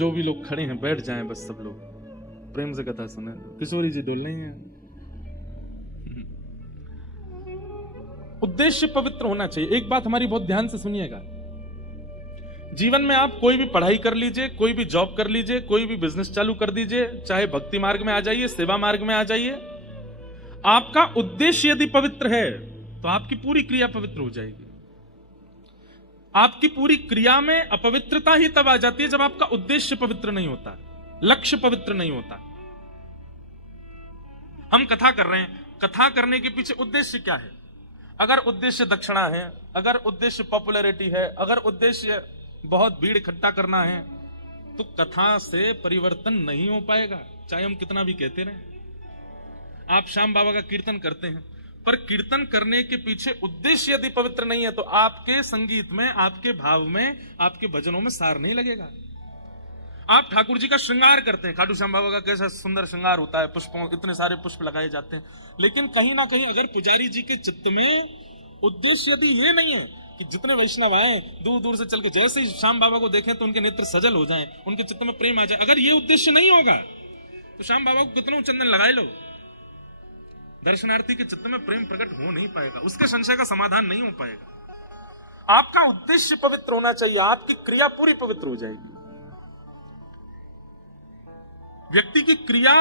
जो भी लोग खड़े हैं बैठ जाएं, बस सब लोग प्रेम से कथा सुने। किशोरी जी डोल रही हैं। उद्देश्य पवित्र होना चाहिए। एक बात हमारी बहुत ध्यान से सुनिएगा, जीवन में आप कोई भी पढ़ाई कर लीजिए, कोई भी जॉब कर लीजिए, कोई भी बिजनेस चालू कर दीजिए, चाहे भक्ति मार्ग में आ जाइए, सेवा मार्ग में आ जाइए, आपका उद्देश्य यदि पवित्र है तो आपकी पूरी क्रिया पवित्र हो जाएगी। आपकी पूरी क्रिया में अपवित्रता ही तब आ जाती है जब आपका उद्देश्य पवित्र नहीं होता, लक्ष्य पवित्र नहीं होता। हम कथा कर रहे हैं, कथा करने के पीछे उद्देश्य क्या है? अगर उद्देश्य दक्षिणा है, अगर उद्देश्य पॉपुलैरिटी है, अगर उद्देश्य बहुत भीड़ इकट्ठा करना है, तो कथा से परिवर्तन नहीं हो पाएगा, चाहे हम कितना भी कहते रहें। आप श्याम बाबा का कीर्तन करते हैं, पर कीर्तन करने के पीछे उद्देश्य यदि पवित्र नहीं है तो आपके संगीत में, आपके भाव में, आपके भजनों में सार नहीं लगेगा। आप ठाकुर जी का श्रृंगार करते हैं, खाटू श्याम बाबा का कैसा सुंदर श्रृंगार होता है, पुष्पों, इतने सारे पुष्प लगाए जाते हैं, लेकिन कहीं ना कहीं अगर पुजारी जी के चित्त में उद्देश्य यदि ये नहीं है कि जितने वैष्णव आए दूर दूर से चल के जैसे ही श्याम बाबा को देखें तो उनके नेत्र सजल हो जाएं, उनके चित्त में प्रेम आ जाए, अगर ये उद्देश्य नहीं होगा तो श्याम बाबा को कितना चंदन लगाए लो, दर्शनार्थी के चित्त में प्रेम प्रकट हो नहीं पाएगा, उसके संशय का समाधान नहीं हो पाएगा। आपका उद्देश्य पवित्र होना चाहिए, आपकी क्रिया पूरी पवित्र हो जाएगी। व्यक्ति की क्रिया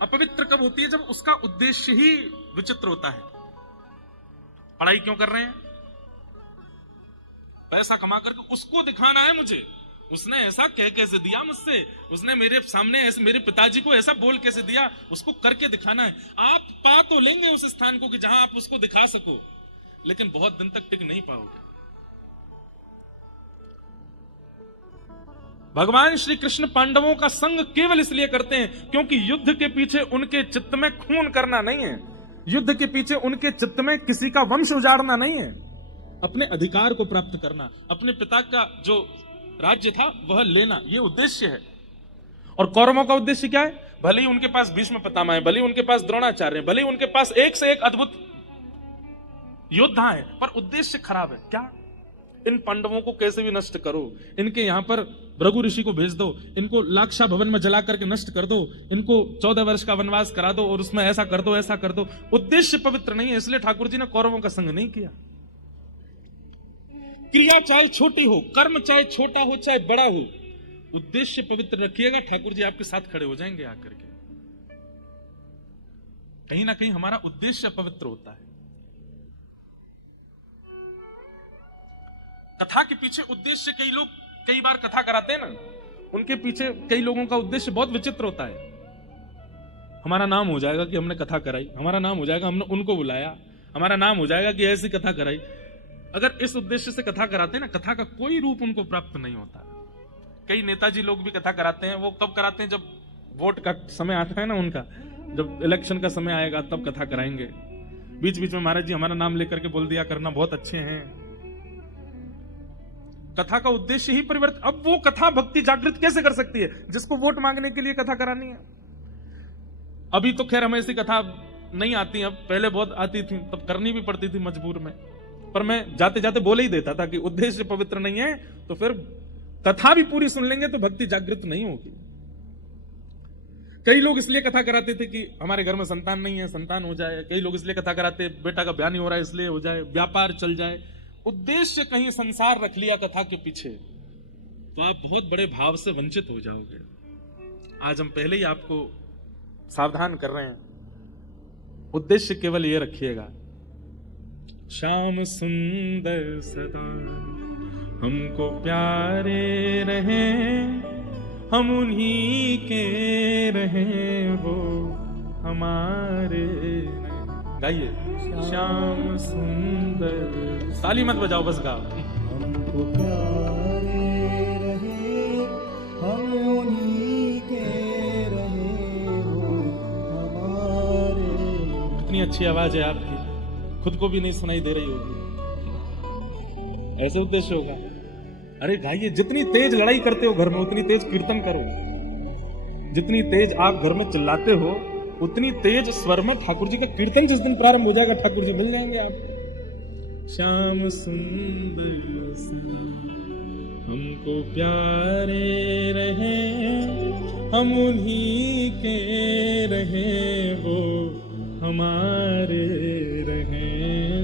अपवित्र कब होती है? जब उसका उद्देश्य ही विचित्र होता है। पढ़ाई क्यों कर रहे हैं? पैसा कमा करके उसको दिखाना है मुझे, उसने ऐसा कह कैसे दिया मुझसे, उसने मेरे सामने ऐसे, मेरे पिताजी को ऐसा बोल कैसे दिया, उसको करके दिखाना है। आप पा तो लेंगे उस स्थान को कि जहां आप उसको दिखा सको, लेकिन बहुत दिन तक टिक नहीं पाओगे। भगवान श्री कृष्ण पांडवों का संग केवल इसलिए करते हैं क्योंकि युद्ध के पीछे उनके चित्त में खून करना नहीं है, युद्ध के पीछे उनके चित्त में किसी का वंश उजाड़ना नहीं है, अपने अधिकार को प्राप्त करना, अपने पिता का जो राज्य था वह लेना, यह उद्देश्य है। और कौरवों का उद्देश्य क्या है? भले ही उनके पास भीष्म पितामह है, भले ही उनके पास द्रोणाचार्य है, भले ही उनके पास एक से एक अद्भुत योद्धा है, पर उद्देश्य खराब है। क्या? इन पांडवों को कैसे भी नष्ट करो, इनके यहां पर भृगु ऋषि को भेज दो, इनको लाक्षा भवन में जला करके नष्ट कर दो, इनको 14 वर्ष का वनवास करा दो और उसमें ऐसा कर दो, ऐसा कर दो। उद्देश्य पवित्र नहीं है, इसलिए ठाकुर जी ने कौरवों का संग नहीं किया। क्रिया चाहे छोटी हो, कर्म चाहे छोटा हो चाहे बड़ा हो, उद्देश्य पवित्र रखिएगा, ठाकुर जी आपके साथ खड़े हो जाएंगे आकर के। कहीं ना कहीं हमारा उद्देश्य पवित्र होता है। कथा के पीछे उद्देश्य, कई लोग कई बार कथा कराते हैं ना, उनके पीछे कई लोगों का उद्देश्य बहुत विचित्र होता है। हमारा नाम हो जाएगा कि हमने कथा कराई, हमारा नाम हो जाएगा हमने उनको बुलाया, हमारा नाम हो जाएगा कि ऐसी कथा कराई। अगर इस उद्देश्य से कथा कराते हैं ना, कथा का कोई रूप उनको प्राप्त नहीं होता। कई नेताजी लोग भी कथा कराते हैं, वो कब कराते हैं? जब वोट का समय आता है ना उनका, जब इलेक्शन का समय आएगा तब कथा कराएंगे। बीच बीच में महाराज जी हमारा नाम लेकर के बोल दिया करना, बहुत अच्छे हैं। कथा का उद्देश्य ही परिवर्तन। अब वो कथा भक्ति जागृत कैसे कर सकती है जिसको वोट मांगने के लिए कथा करानी है? अभी तो खैर हमें ऐसी कथा नहीं आती, अब पहले बहुत आती थी, तब करनी भी पड़ती थी मजबूर में, पर मैं जाते जाते बोले ही देता था कि उद्देश्य पवित्र नहीं है तो फिर कथा भी पूरी सुन लेंगे तो भक्ति जागृत नहीं होगी। कई लोग इसलिए कथा कराते थे कि हमारे घर में संतान नहीं है, संतान हो जाए। कई लोग इसलिए कथा कराते, बेटा का ब्याह नहीं हो रहा है इसलिए हो जाए, व्यापार चल जाए। उद्देश्य कहीं संसार रख लिया कथा के पीछे तो आप बहुत बड़े भाव से वंचित हो जाओगे। आज हम पहले ही आपको सावधान कर रहे हैं, उद्देश्य केवल ये रखिएगा, श्याम सुंदर सदा हमको प्यारे रहे, हम उन्हीं के रहे वो हमारे। गाइए, श्याम सुंदर, ताली मत बजाओ, बस गाओ। हमको प्यारे रहे, हम उन्हीं के रहे वो हमारे। कितनी अच्छी आवाज है आपकी, खुद को भी नहीं सुनाई दे रही होगी। ऐसे उद्देश्य होगा। अरे गाइए, जितनी तेज लड़ाई करते हो घर में उतनी तेज कीर्तन करो, जितनी तेज आप घर में चिल्लाते हो उतनी तेज स्वर में ठाकुर जी का कीर्तन जिस दिन प्रारंभ हो जाएगा ठाकुर जी मिल जाएंगे आपको। श्याम सुंदर हमको प्यारे रहे, हम उन्हीं के रहे, वो हमारे रहे।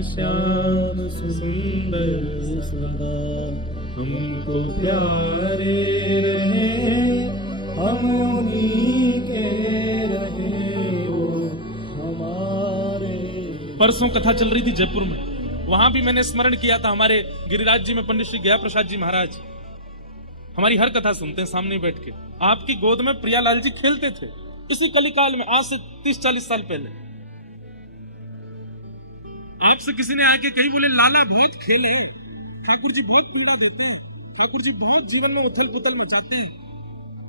श्याम सुंदर सुंदर हमको प्यारे रहे, हम उन्हीं के रहे, वो हमारे। परसों कथा चल रही थी जयपुर में, वहां भी मैंने स्मरण किया था हमारे गिरिराज जी में पंडित श्री गया प्रसाद जी महाराज हमारी हर कथा सुनते हैं सामने बैठ के। आपकी गोद में प्रियालाल जी खेलते थे इसी कलिकाल में, आज से 30-40 साल पहले। आपसे किसी ने आके कहीं बोले लाला बहुत खेले, ठाकुर जी बहुत पीड़ा देते हैं, ठाकुर जी बहुत जीवन में उथल पुथल मचाते हैं,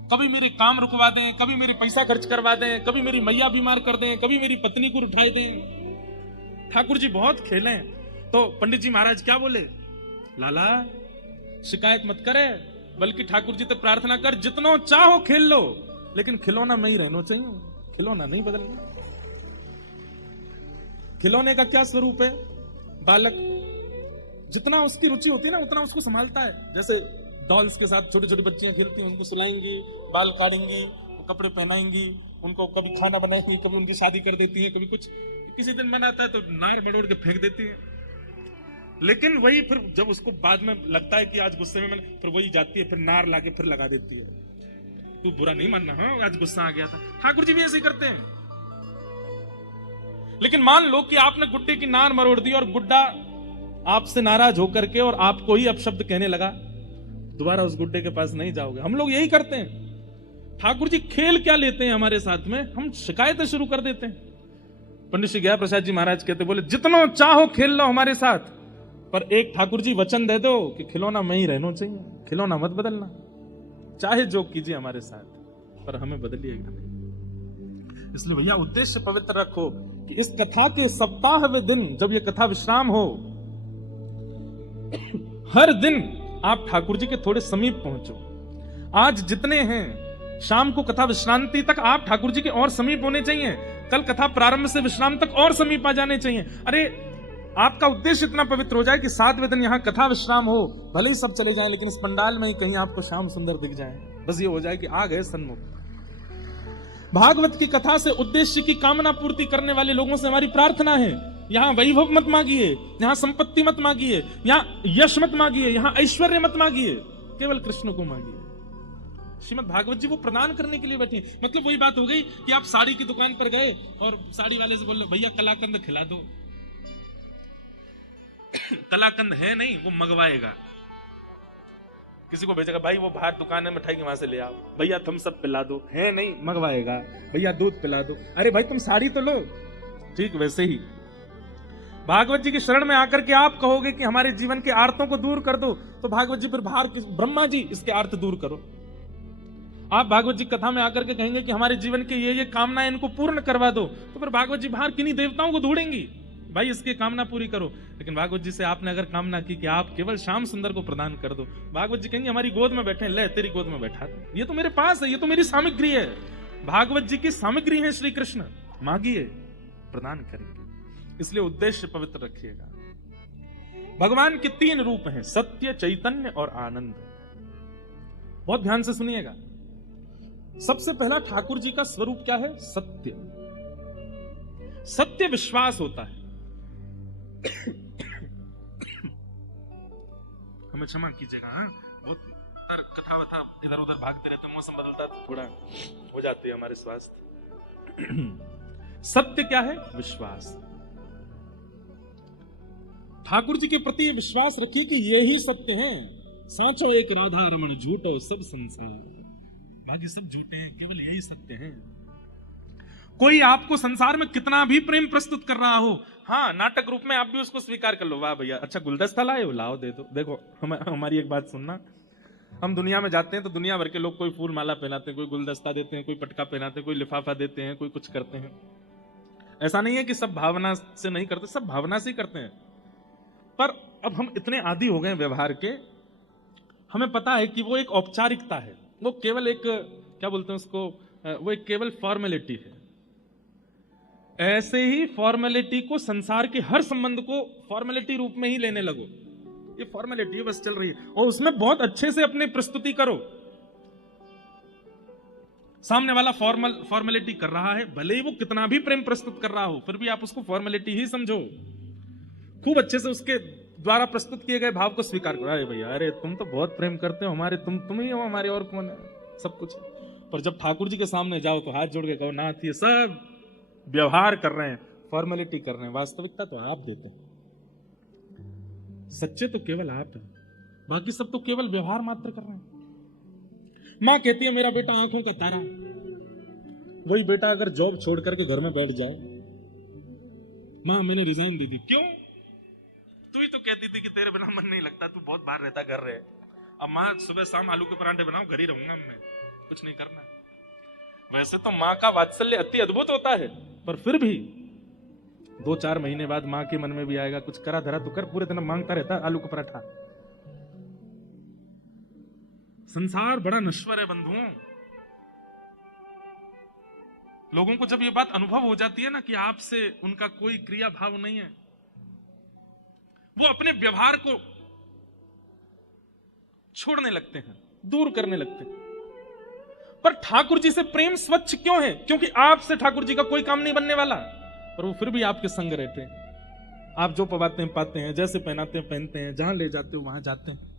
कभी मेरे काम रुकवा दें, कभी मेरे पैसा खर्च करवा दें, कभी मेरी मैया बीमार कर दें, कभी मेरी पत्नी को उठाए दें, ठाकुर जी बहुत खेले। तो पंडित जी महाराज क्या बोले, लाला शिकायत मत करे, बल्कि ठाकुर जी से प्रार्थना कर, जितना चाहो खेल लो, लेकिन खिलौना में ही रहना चाहिए, खिलौना नहीं बदलना। खिलौने का क्या स्वरूप है, बालक जितना उसकी रुचि होती है ना उतना उसको संभालता है। जैसे डॉल्स के साथ छोटी छोटी बच्चियां खेलती हैं, उनको सुलाएंगी, बाल काटेंगी, कपड़े पहनाएंगी, उनको कभी खाना बनाएंगी, कभी उनकी शादी कर देती हैं, कभी कुछ किसी दिन मनाता है तो नार मड़ोड़ के फेंक देती है। लेकिन वही फिर जब उसको बाद में लगता है कि आज गुस्से में मैंने, फिर वही जाती है, फिर नार लाके फिर लगा देती है। तू बुरा नहीं मानना, हाँ आज गुस्सा आ गया था। ठाकुर जी भी ऐसे ही करते हैं। लेकिन मान लो कि आपने गुड्डे की नार मरोड़ दी और गुड्डा आपसे नाराज होकर के और आपको ही अपशब्द कहने लगा, दोबारा उस गुड्डे के पास नहीं जाओगे। हम लोग यही करते हैं। ठाकुर जी खेल क्या लेते हैं हमारे साथ में, हम शिकायतें शुरू कर देते हैं। पंडित श्री गया प्रसाद जी महाराज कहते बोले जितना चाहो खेल लो हमारे साथ, पर एक ठाकुर जी वचन दे दो कि खिलौना में ही रहना चाहिए, खिलौना मत बदलना, चाहे जो कीजिए हमारे साथ, पर हमें बदलिएगा नहीं। इसलिए भैया उद्देश्य पवित्र रखो कि इस कथा के सप्ताहवें दिन जब ये कथा विश्राम हो, हर दिन आप ठाकुर जी के थोड़े समीप पहुंचो। आज जितने हैं शाम को कथा विश्रांति तक आप ठाकुर जी के और समीप होने चाहिए, कल कथा प्रारंभ से विश्राम तक और समीप आ जाने चाहिए। अरे आपका उद्देश्य इतना पवित्र हो जाए कि 7वें दिन यहां कथा विश्राम हो, भले ही सब चले जाएं, लेकिन इस पंडाल में ही कहीं आपको श्याम सुंदर दिख जाए, बस ये हो जाए कि आ गए सन्मुख। भागवत की कथा से उद्देश्य की कामना पूर्ति करने वाले लोगों से हमारी प्रार्थना है, यहां वैभव मत मांगिए, यहां संपत्ति मत मांगिए, यहां यश मत मांगिए, यहां ऐश्वर्य मत मांगिए, केवल कृष्ण को मांगिए। श्रीमद् भागवत जी वो प्रदान करने के लिए बैठी। मतलब वही बात हो गई कि आप साड़ी की दुकान पर गए और साड़ी वाले से बोल रहे भैया कलाकंद खिला दो। कलाकंद है नहीं, वो मंगवाएगा, किसी को भेजेगा, भाई वो बाहर दुकान है मिठाई की वहां से ले आओ, भैया थम सब पिला दो, है नहीं मंगवाएगा, भैया दूध पिला दो। अरे भाई तुम साड़ी तो लो। ठीक वैसे ही भागवत जी की शरण में आकर के आप कहोगे कि हमारे जीवन के आर्तों को दूर कर दो, तो भागवत जी फिर बाहर ब्रह्मा जी इसके आर्त दूर करो। आप भागवत जी कथा में आकर के कहेंगे कि हमारे जीवन के ये कामनाएं इनको पूर्ण करवा दो, तो फिर भागवत जी बाहर किन्हीं देवताओं को ढूंढेंगी, भाई इसकी कामना पूरी करो। लेकिन भागवत जी से आपने अगर कामना की कि आप केवल श्याम सुंदर को प्रदान कर दो, भागवत जी कहेंगे हमारी गोद में बैठे, ले तेरी गोद में बैठा दो, ये तो मेरे पास है, ये तो मेरी सामग्री है, भागवत जी की सामग्री है श्री कृष्ण, मांगिए प्रदान करेंगे। इसलिए उद्देश्य पवित्र रखिएगा। भगवान के 3 रूप हैं, सत्य, चैतन्य और आनंद। बहुत ध्यान से सुनिएगा। सबसे पहला ठाकुर जी का स्वरूप क्या है, सत्य। सत्य विश्वास होता है। हमें क्षमा कीजिएगा, बहुत कथा वथा इधर उधर भागते रहते, मौसम बदलता है तो थोड़ा हो जाते हैं हमारे स्वास्थ्य। सत्य क्या है, विश्वास। ठाकुर जी के प्रति विश्वास रखिए कि यही सत्य है, साचो एक राधा रमण झूठो सब संसार, बाकी सब झूठे हैं, केवल यही सत्य है। कोई आपको संसार में कितना भी प्रेम प्रस्तुत कर रहा हो, हाँ नाटक रूप में आप भी उसको स्वीकार कर लो, वाह भैया अच्छा गुलदस्ता लाए हो, लाओ दे दो। देखो हमारी एक बात सुनना, हम दुनिया में जाते हैं तो दुनिया भर के लोग कोई फूल माला पहनाते हैं, कोई गुलदस्ता देते हैं, कोई पटका पहनाते हैं, कोई लिफाफा देते हैं, कोई कुछ करते हैं। ऐसा नहीं है कि सब भावना से नहीं करते, सब भावना से ही करते हैं। पर अब हम इतने आदी हो गए व्यवहार के, हमें पता है कि वो एक औपचारिकता है, वो केवल एक क्या बोलते हैं उसको, वो एक केवल फॉर्मेलिटी है। ऐसे ही फॉर्मेलिटी को, संसार के हर संबंध को फॉर्मेलिटी रूप में ही लेने लगो। ये फॉर्मेलिटी बस चल रही है, और उसमें बहुत अच्छे से अपनी प्रस्तुति करो। सामने वाला फॉर्मेलिटी कर रहा है, भले ही वो कितना भी प्रेम प्रस्तुत कर रहा हो, फिर भी आप उसको फॉर्मेलिटी ही समझो। खूब अच्छे से उसके द्वारा प्रस्तुत किए गए भाव को स्वीकार करो। अरे भैया, अरे तुम तो बहुत प्रेम करते हो हमारे, तुम ही हो हमारे, और कौन है, सब कुछ। पर जब ठाकुर जी के सामने जाओ तो हाथ जोड़ के कहो, नाथ ये सब व्यवहार कर रहे हैं, फॉर्मेलिटी कर रहे हैं, वास्तविकता तो आप देते हैं। सच्चे तो केवल आप हैं, बाकी सब तो केवल व्यवहार मात्र कर रहे हैं। माँ कहती है मेरा बेटा आंखों का तारा, वही बेटा अगर जॉब छोड़ करके घर में बैठ जाए, माँ मैंने रिजाइन दे दी। क्यों? तू ही तो कहती थी कि तेरे बिना मन नहीं लगता, तू बहुत बाहर रहता, घर रहे। अब माँ सुबह शाम आलू के परांठे बनाओ, घर ही रहूंगा मैं, कुछ नहीं करना। वैसे तो माँ का वात्सल्य अति अद्भुत होता है, पर फिर भी 2-4 महीने बाद माँ के मन में भी आएगा कुछ करा धरा तो कर, पूरे दिन मांगता रहता आलू का पराठा। संसार बड़ा नश्वर है बंधुओं। लोगों को जब ये बात अनुभव हो जाती है ना कि आपसे उनका कोई क्रिया भाव नहीं है, वो अपने व्यवहार को छोड़ने लगते हैं, दूर करने लगते हैं। पर ठाकुर जी से प्रेम स्वच्छ क्यों है? क्योंकि आपसे ठाकुर जी का कोई काम नहीं बनने वाला, पर वो फिर भी आपके संग रहते हैं। आप जो पवाते हैं पाते हैं, जैसे पहनाते हैं पहनते हैं, जहां ले जाते हो वहां जाते हैं।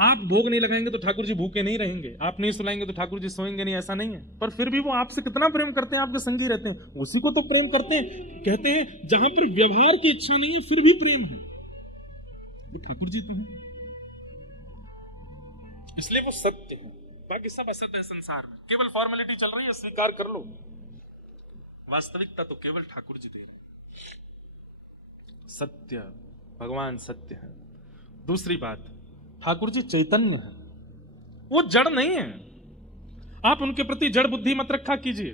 आप भोग नहीं लगाएंगे तो ठाकुर जी भूखे नहीं रहेंगे, आप नहीं सुलाएंगे तो ठाकुर जी सोएंगे नहीं, ऐसा नहीं है। पर फिर भी वो आपसे कितना प्रेम करते हैं, आपके संगी रहते हैं, उसी को तो प्रेम करते हैं। कहते हैं जहां पर व्यवहार की इच्छा नहीं है फिर भी प्रेम है, वो ठाकुर जी तो है, इसलिए वो सत्य है। बाकी सब असत्य है संसार में, केवल फॉर्मेलिटी चल रही है, स्वीकार कर लो। वास्तविकता तो केवल ठाकुर जी दे रहे हैं। सत्य, भगवान सत्य है। दूसरी बात, ठाकुर जी चैतन्य है, वो जड़ नहीं है। आप उनके प्रति जड़ बुद्धि मत रखा कीजिए।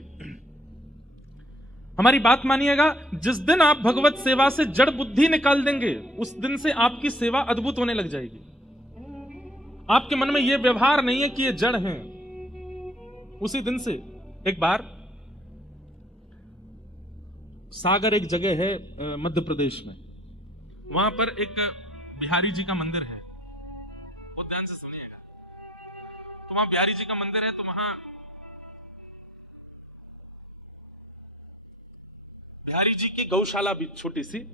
हमारी बात मानिएगा, जिस दिन आप भगवत सेवा से जड़ बुद्धि निकाल देंगे, उस दिन से आपकी सेवा अद्भुत होने लग जाएगी। आपके मन में यह व्यवहार नहीं है कि ये जड़ हैं, उसी दिन से। एक बार सागर एक जगह है मध्य प्रदेश में, वहां पर एक बिहारी जी का मंदिर है, बहुत ध्यान से सुनिएगा। तो वहां बिहारी जी का मंदिर है, तो वहां बिहारी जी की गौशाला भी छोटी सी,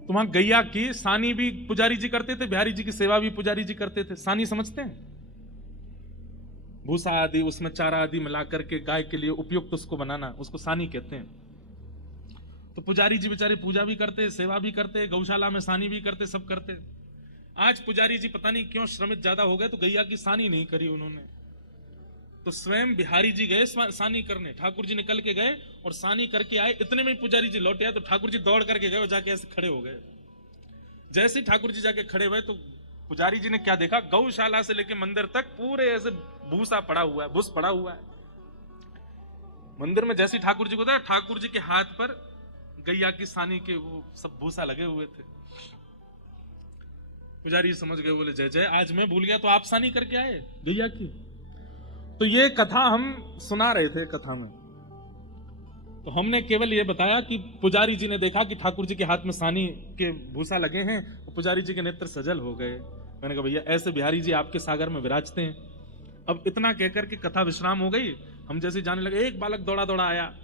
तो वहां गैया की सानी भी पुजारी जी करते थे, बिहारी जी की सेवा भी पुजारी जी करते थे। सानी समझते हैं? भूसा आदि, उसमें चारा आदि मिला करके गाय के लिए उपयुक्त उसको बनाना, उसको सानी कहते हैं। तो पुजारी जी बेचारे पूजा भी करते, सेवा भी करते, गौशाला में सानी भी करते, सब करते। आज पुजारी जी पता नहीं क्यों श्रमित ज्यादा हो गए, तो गैया की सानी नहीं करी उन्होंने। तो स्वयं बिहारी जी गए सानी करने, ठाकुर जी निकल के गए और सानी करके आए। इतने में पुजारी जी लौटे आए, तो ठाकुर जी दौड़ करके गए और जाके ऐसे खड़े हो गए। जैसे ही ठाकुर जी जाके खड़े हुए, तो पुजारी जी ने क्या देखा, गौशाला से लेके मंदिर तक पूरे ऐसे भूसा पड़ा हुआ है, भूस पड़ा हुआ है मंदिर में। जैसे ठाकुर जी को था, ठाकुर जी के हाथ पर गैया की सानी के वो सब भूसा लगे हुए थे। पुजारी समझ गए, बोले जय जय, आज मैं भूल गया तो आप सानी करके आए गैया की। तो ये कथा हम सुना रहे थे कथा में, तो हमने केवल ये बताया कि पुजारी जी ने देखा कि ठाकुर जी के हाथ में सानी के भूसा लगे हैं, तो पुजारी जी के नेत्र सजल हो गए। मैंने कहा भैया ऐसे बिहारी जी आपके सागर में विराजते हैं। अब इतना कहकर के कथा विश्राम हो गई, हम जैसे जाने लगे, एक बालक दौड़ा दौड़ा आया,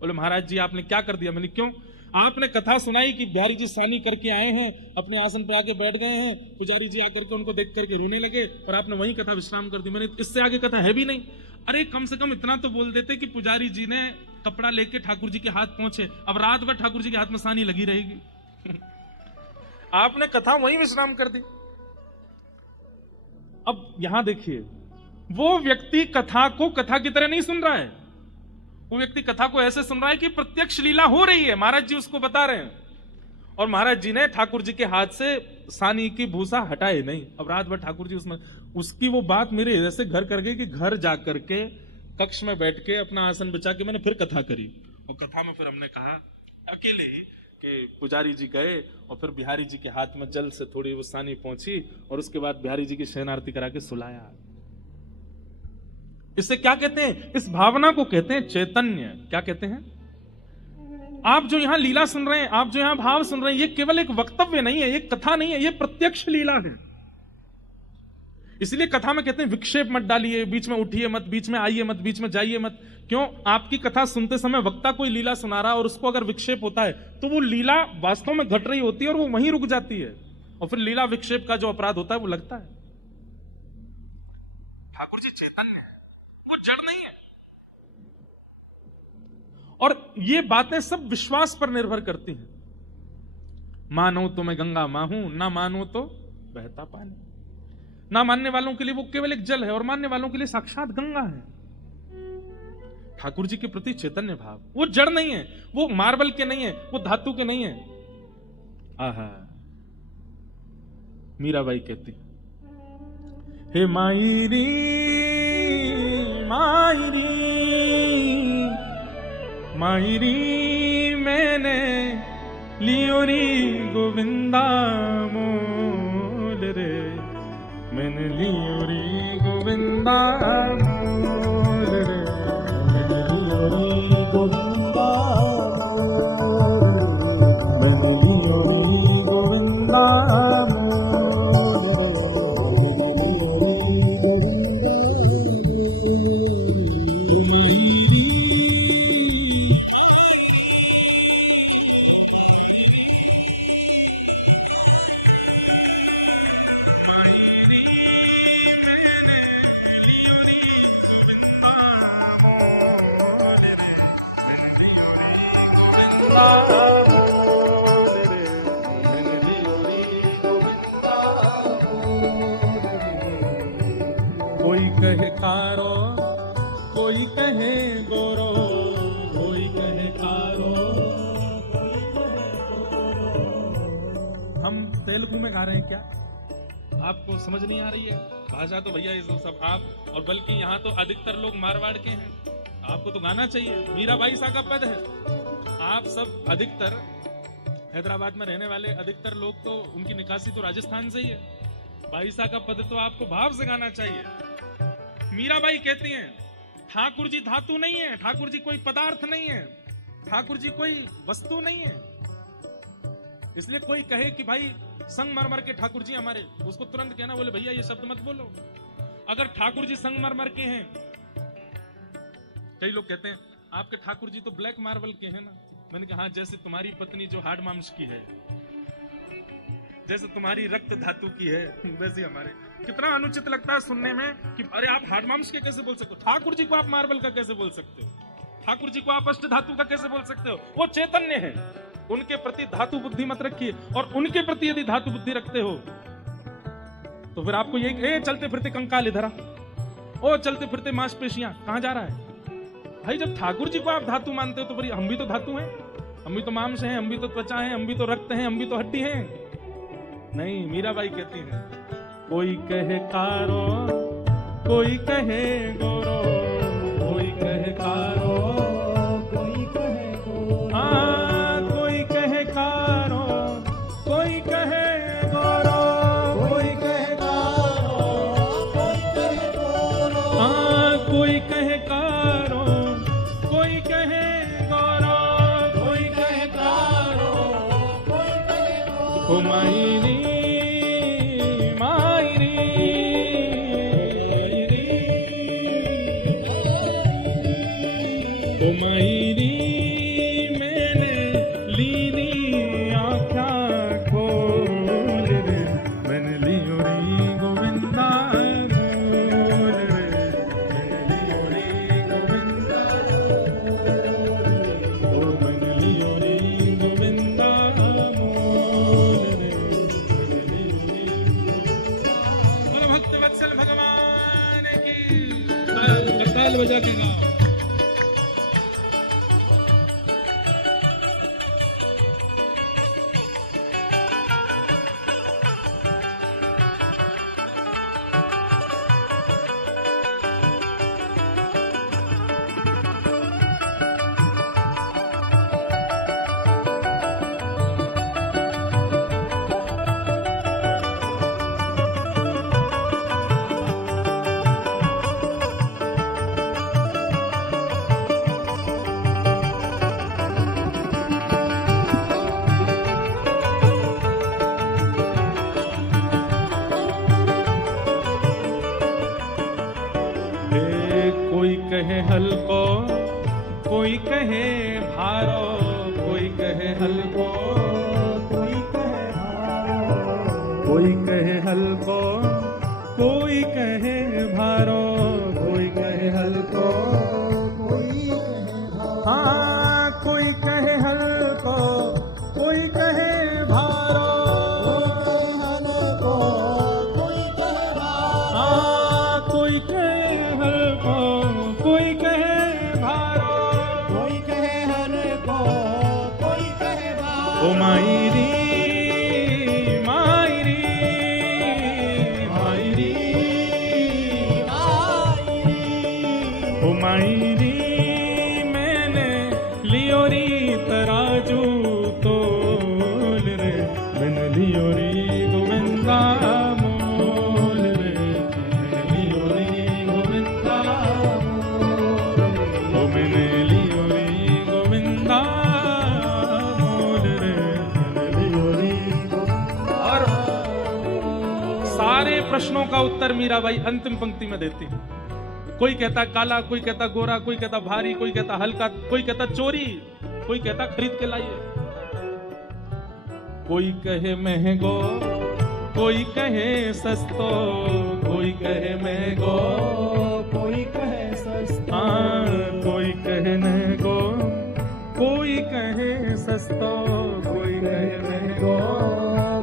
बोले महाराज जी आपने क्या कर दिया? मैंने क्यों? आपने कथा सुनाई कि बिहारी जी सानी करके आए हैं, अपने आसन पे आके बैठ गए हैं, पुजारी जी आकर के उनको देख करके रोने लगे, और आपने वही कथा विश्राम कर दी। मैंने इससे आगे कथा है भी नहीं। अरे कम से कम इतना तो बोल देते कि पुजारी जी ने कपड़ा लेके ठाकुर जी के हाथ पहुंचे, अब रात भर ठाकुर जी के हाथ में सानी लगी रहेगी। आपने कथा वही विश्राम कर दी। अब यहां देखिए, वो व्यक्ति कथा को कथा की तरह नहीं सुन रहा है, वो व्यक्ति कथा को ऐसे सुन रहा है कि प्रत्यक्ष लीला हो रही है, महाराज जी उसको बता रहे हैं, और महाराज जी ने ठाकुर जी के हाथ से सानी की भूसा हटाए नहीं। अब रात भर ठाकुर जी उसमें, उसकी वो बात मेरे हृदय से घर कर गई कि घर जाकर के कक्ष में बैठ के अपना आसन बिछा के मैंने फिर कथा करी। और कथा में फिर हमने कहा अकेले ही कि पुजारी जी गए और फिर बिहारी जी के हाथ में जल से थोड़ी वो सानी पहुंची, और उसके बाद बिहारी जी की शयन आरती करा के सुलाया। इसे क्या कहते हैं? इस भावना को कहते हैं चैतन्य। क्या कहते हैं? आप जो यहां लीला सुन रहे हैं, आप जो यहां भाव सुन रहे हैं, ये केवल एक वक्तव्य नहीं है, ये कथा नहीं है, ये प्रत्यक्ष लीला है। इसलिए कथा में कहते हैं विक्षेप मत डालिए, बीच में उठिए मत, बीच में आइए मत, बीच में जाइए मत। क्यों? आपकी कथा सुनते समय वक्ता कोई लीला सुना रहा है और उसको अगर विक्षेप होता है तो वो लीला वास्तव में घट रही होती है और वो वहीं रुक जाती है, और फिर लीला विक्षेप का जो अपराध होता है वो लगता है। ठाकुर जी चैतन्य है, वो जड़ नहीं है। और ये बातें सब विश्वास पर निर्भर करती हैं। मानो तो मैं गंगा मां हूं, ना मानो तो बहता पानी। ना मानने वालों के लिए वो केवल एक जल है और मानने वालों के लिए साक्षात गंगा है। ठाकुर जी के प्रति चैतन्य भाव, वो जड़ नहीं है, वो मार्बल के नहीं है, वो धातु के नहीं है। आहा, मीराबाई कहती, हे मायरी मायरी मायरी मैंने लियो री गोविंदा मोल रे, मैंने लियो री गोविंदा मोल रे, मैंने लियो री गोविंदा मोल, मैंने लियो री गोविंदा कोई कहे कारो, कोई कहे गोरो, कोई कहे कारो, कोई कहे गोरो। हम तेलुगु में गा रहे हैं क्या? आपको समझ नहीं आ रही है? भाषा तो भैया ये सब आप, और बल्कि यहाँ तो अधिकतर लोग मारवाड़ के हैं, आपको तो गाना चाहिए। मीराबाई सा का पद है। आप सब अधिकतर हैदराबाद में रहने वाले अधिकतर लोग तो उनकी निकासी तो राजस्थान से ही है। बाईसा का पद तो आपको भाव से गाना चाहिए। मीराबाई कहती हैं ठाकुर जी धातु नहीं है, ठाकुर जी कोई पदार्थ नहीं है, ठाकुर जी कोई वस्तु नहीं है। इसलिए कोई कहे कि भाई संगमरमर के ठाकुर जी हमारे, उसको तुरंत कहना, बोले भैया ये शब्द मत बोलो। अगर ठाकुर जी संगमरमर के हैं, कई लोग कहते हैं आपके ठाकुर जी तो ब्लैक मार्बल के हैं ना। मैंने कहा हाँ, जैसे तुम्हारी पत्नी जो हार्ड मांस की है, जैसे तुम्हारी रक्त धातु की है, वैसे हमारे। कितना अनुचित लगता है सुनने में कि अरे आप हार्ड मांस के कैसे बोल सकते हो, ठाकुर जी को आप मार्बल का कैसे बोल सकते हो, ठाकुर जी को आप अष्ट धातु का कैसे बोल सकते हो। वो चैतन्य है, उनके प्रति धातु बुद्धि मत रखिए। और उनके प्रति यदि धातु बुद्धि रखते हो तो फिर आपको ये चलते फिरते कंकाल इधर आ, ओ चलते फिरते मांसपेशियां, कहां जा रहा है भाई? जब ठाकुर जी को आप धातु मानते हो तो फिर हम भी तो धातु हैं, हम भी तो मांस हैं, हम भी तो त्वचा हैं, हम भी तो रक्त हैं, हम भी तो हड्डी हैं। नहीं, मीराबाई कहती है कोई कहे कारो, कोई कहे गोरो, कोई कहे कारो, कोई कहे गोरो, हाँ कोई कहे कारो, कोई कहे गोरो, कोई कहे कारो, कोई कहे गोरो, हाँ कोई कहे कारो, कोई कहे गोरो, कोई कहे कारो, कोई कहे गोरो। मायरी मायरी मायरी मैंने लीनी आँखा खोल रे, मैंने लियो री गोविंदा मोल रे, मैंने लियो री गोविंदा, ओ मैंने लियो री गोविंदा मोल रे, कहे भारो, कोई कहे हल्को, कोई कहे भारो, कोई कहे हल्को, कोई कहे भारो, कोई कहे हल्को, कोई कहे भारो, हाँ कोई कहे हल्को, कोई कहे भारो, कोई कहे हल्को, कोई कहे भारो, कोई कहे हल्को, कोई कहे भारो, ओ मायरी मायरी मायरी ओ मायरी, मैंने लियोरी तराजू तोल रे, मैंने लियोरी गोविंदा मोल रे, मैंने लियोरी गोविंदा ओ मैंने लियोरी गोविंदा मोल रे, मैंने लियोरी गोविंदा। और सारे प्रश्नों का उत्तर मीराबाई अंतिम पंक्ति में देती है। कोई कहता काला, कोई कहता गोरा, कोई कहता भारी, कोई कहता हल्का, कोई कहता चोरी, कोई कहता खरीद के लाइए। कोई कहे महंगो, कोई कहे सस्तो, कोई कहे महंगो, कोई कहे सस्ता, हाँ कोई कहे महंगो, कोई कहे सस्तो, कोई कहे महंगो,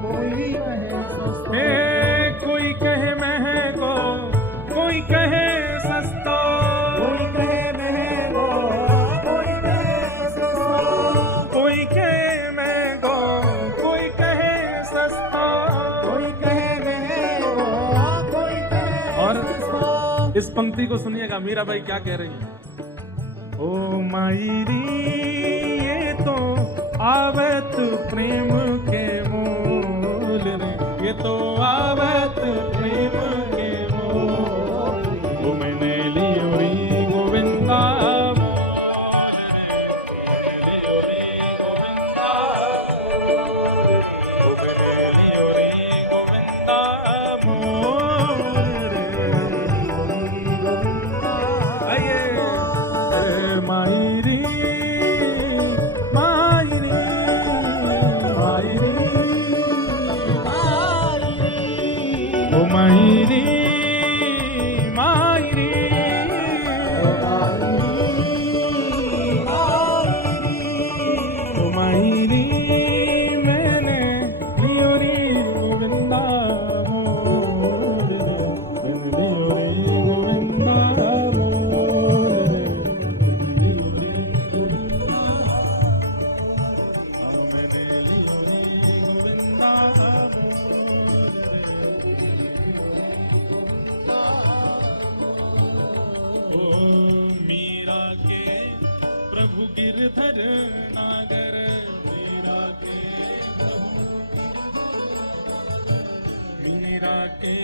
कोई कहे सस्ता, ए कोई कहे महंगो, कोई कहे सस्तो, कोई कहे महंगो, कोई कहे सस्ता, कोई कहे महंगो, कोई कहे सस्तो, कोई कहे महंगो, कोई कहे और सस्ता। इस पंक्ति को सुनिएगा, मीराबाई क्या कह रही है। ओ मायरी ये तो आवत प्रेम के मोल रे, ये तो आवत प्रेम के मोल, ओ मैंने लियोरी गोविंदा मोल रे, लियोरी गोविंदा मोल रे, ओ मैंने लियोरी गोविंदा मोल रे। आइए मायरी मायरी मायरी ओ मायरी मायरी ओ मायरी, मैंने लियोरी गोविंदा मोल रे, मैंने लियोरी गोविंदा मोल रे, मैंने लियोरी गोविंदा मोल रे। ओ मीरा के प्रभु गिरधर नागर, मीरा के प्रभु, मीरा के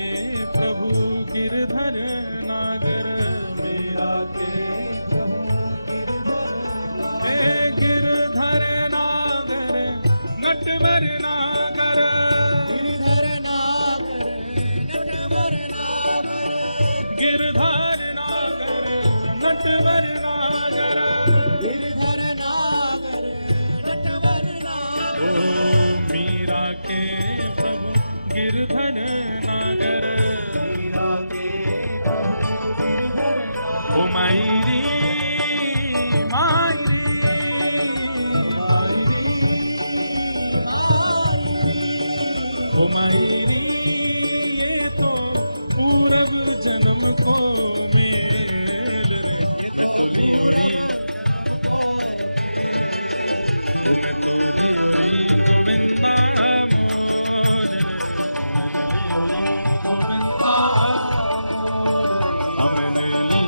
प्रभु गिरधर नागर, मीरा के प्रभु गिरधर नागर, नटवर नागर, गिरधर नागर, नटवर नागर, गिरधर नागर, नटवर नागर, गिरधर नागर, नटवर नागर, ओ मीरा के प्रभु गिरधर नागर, मीरा के प्रभु गिरधर नागर, ओ मायरी मायरी ओ मायरी, ये तो पूरब जन्म को मेल रे, मैं तो लियोरी, मैं तो लियोरी गोविंदा मोल रे, मैंने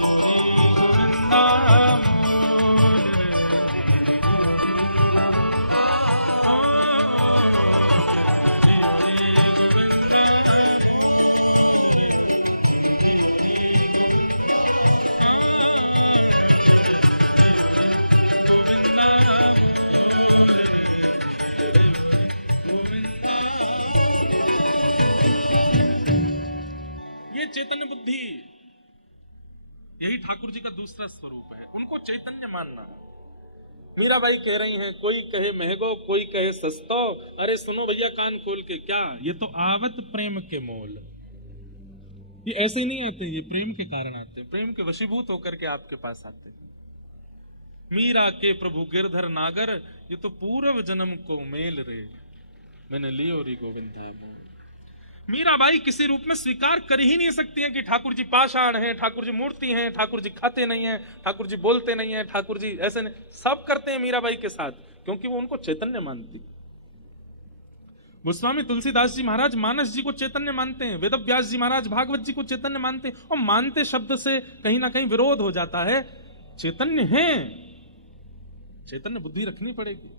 लियोरी गोविंदा मोल चैतन्य बुद्धि, यही ठाकुर जी का दूसरा स्वरूप है। उनको चैतन्य मानना, मीराबाई कह रही हैं, कोई कहे महंगो कोई कहे सस्तो, अरे सुनो भैया कान खोल के, क्या ये तो आवत प्रेम के मोल। ये ऐसे ही नहीं आते, ये प्रेम के कारण आते हैं, प्रेम के वशीभूत होकर के आपके पास आते हैं। मीरा के प्रभु गिरधर नागर, ये तो पूर्व जन्म को मेल रे, मैंने लियो री गोविंदा मोल। मीराबाई किसी रूप में स्वीकार कर ही नहीं सकती हैं कि ठाकुर जी पाषाण हैं, ठाकुर जी मूर्ति हैं, ठाकुर जी खाते नहीं हैं, ठाकुर जी बोलते नहीं हैं, ठाकुर जी ऐसे नहीं, सब करते हैं मीराबाई के साथ, क्योंकि वो उनको चैतन्य मानती। गोस्वामी तुलसीदास जी महाराज मानस जी को चैतन्य मानते हैं, वेदव्यास जी महाराज भागवत जी को चैतन्य मानते हैं, और मानते शब्द से कहीं ना कहीं विरोध हो जाता है। चैतन्य है, चैतन्य बुद्धि रखनी पड़ेगी।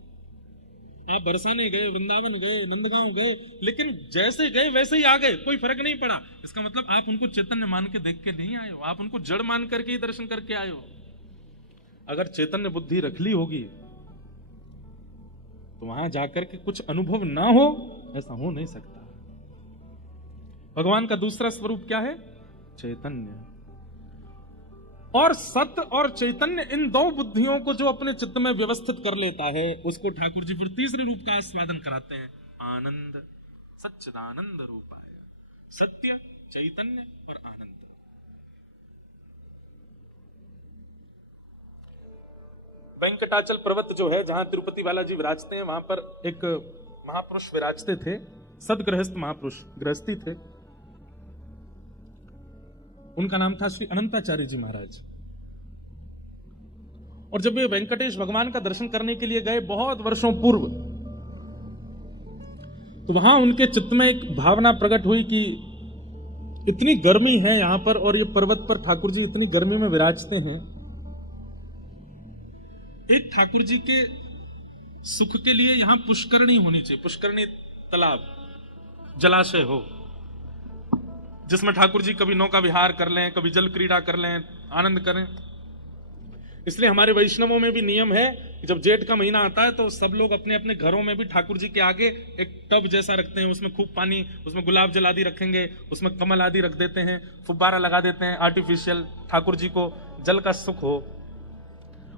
आप बरसाने गए, वृंदावन गए, नंदगांव गए, लेकिन जैसे गए वैसे ही आ गए, कोई फर्क नहीं पड़ा। इसका मतलब आप उनको चैतन्य मान के देख के नहीं आए हो, आप उनको जड़ मान करके ही दर्शन करके आए हो। अगर चैतन्य बुद्धि रख ली होगी तो वहां जाकर के कुछ अनुभव ना हो, ऐसा हो नहीं सकता। भगवान का दूसरा स्वरूप क्या है? चैतन्य। और सत्य और चैतन्य, इन दो बुद्धियों को जो अपने चित्त में व्यवस्थित कर लेता है, उसको ठाकुर जी फिर तीसरे रूप का आस्वादन कराते हैं, आनंद सच्चिदानंद रूपाय। सत्य, चैतन्य और आनंद। वेंकटाचल पर्वत जो है, जहां तिरुपति बालाजी विराजते हैं, वहां पर एक महापुरुष विराजते थे, सदगृहस्थ महापुरुष, गृहस्थी थे। उनका नाम था श्री अनंताचार्य जी महाराज। और जब वे वेंकटेश भगवान का दर्शन करने के लिए गए बहुत वर्षों पूर्व, तो वहां उनके चित्त में एक भावना प्रकट हुई कि इतनी गर्मी है यहां पर, और ये पर्वत पर ठाकुर जी इतनी गर्मी में विराजते हैं, एक ठाकुर जी के सुख के लिए यहां पुष्करणी होनी चाहिए, पुष्करणी तालाब, जलाशय हो, जिसमें ठाकुर जी कभी नौका विहार कर लें, कभी जल क्रीड़ा कर लें, आनंद करें। इसलिए हमारे वैष्णवों में भी नियम है कि जब जेठ का महीना आता है तो सब लोग अपने अपने घरों में भी ठाकुर जी के आगे एक टब जैसा रखते हैं, उसमें खूब पानी, उसमें गुलाब जल आदि रखेंगे, उसमें कमल आदि रख देते हैं, फुब्बारा लगा देते हैं आर्टिफिशियल, ठाकुर जी को जल का सुख हो।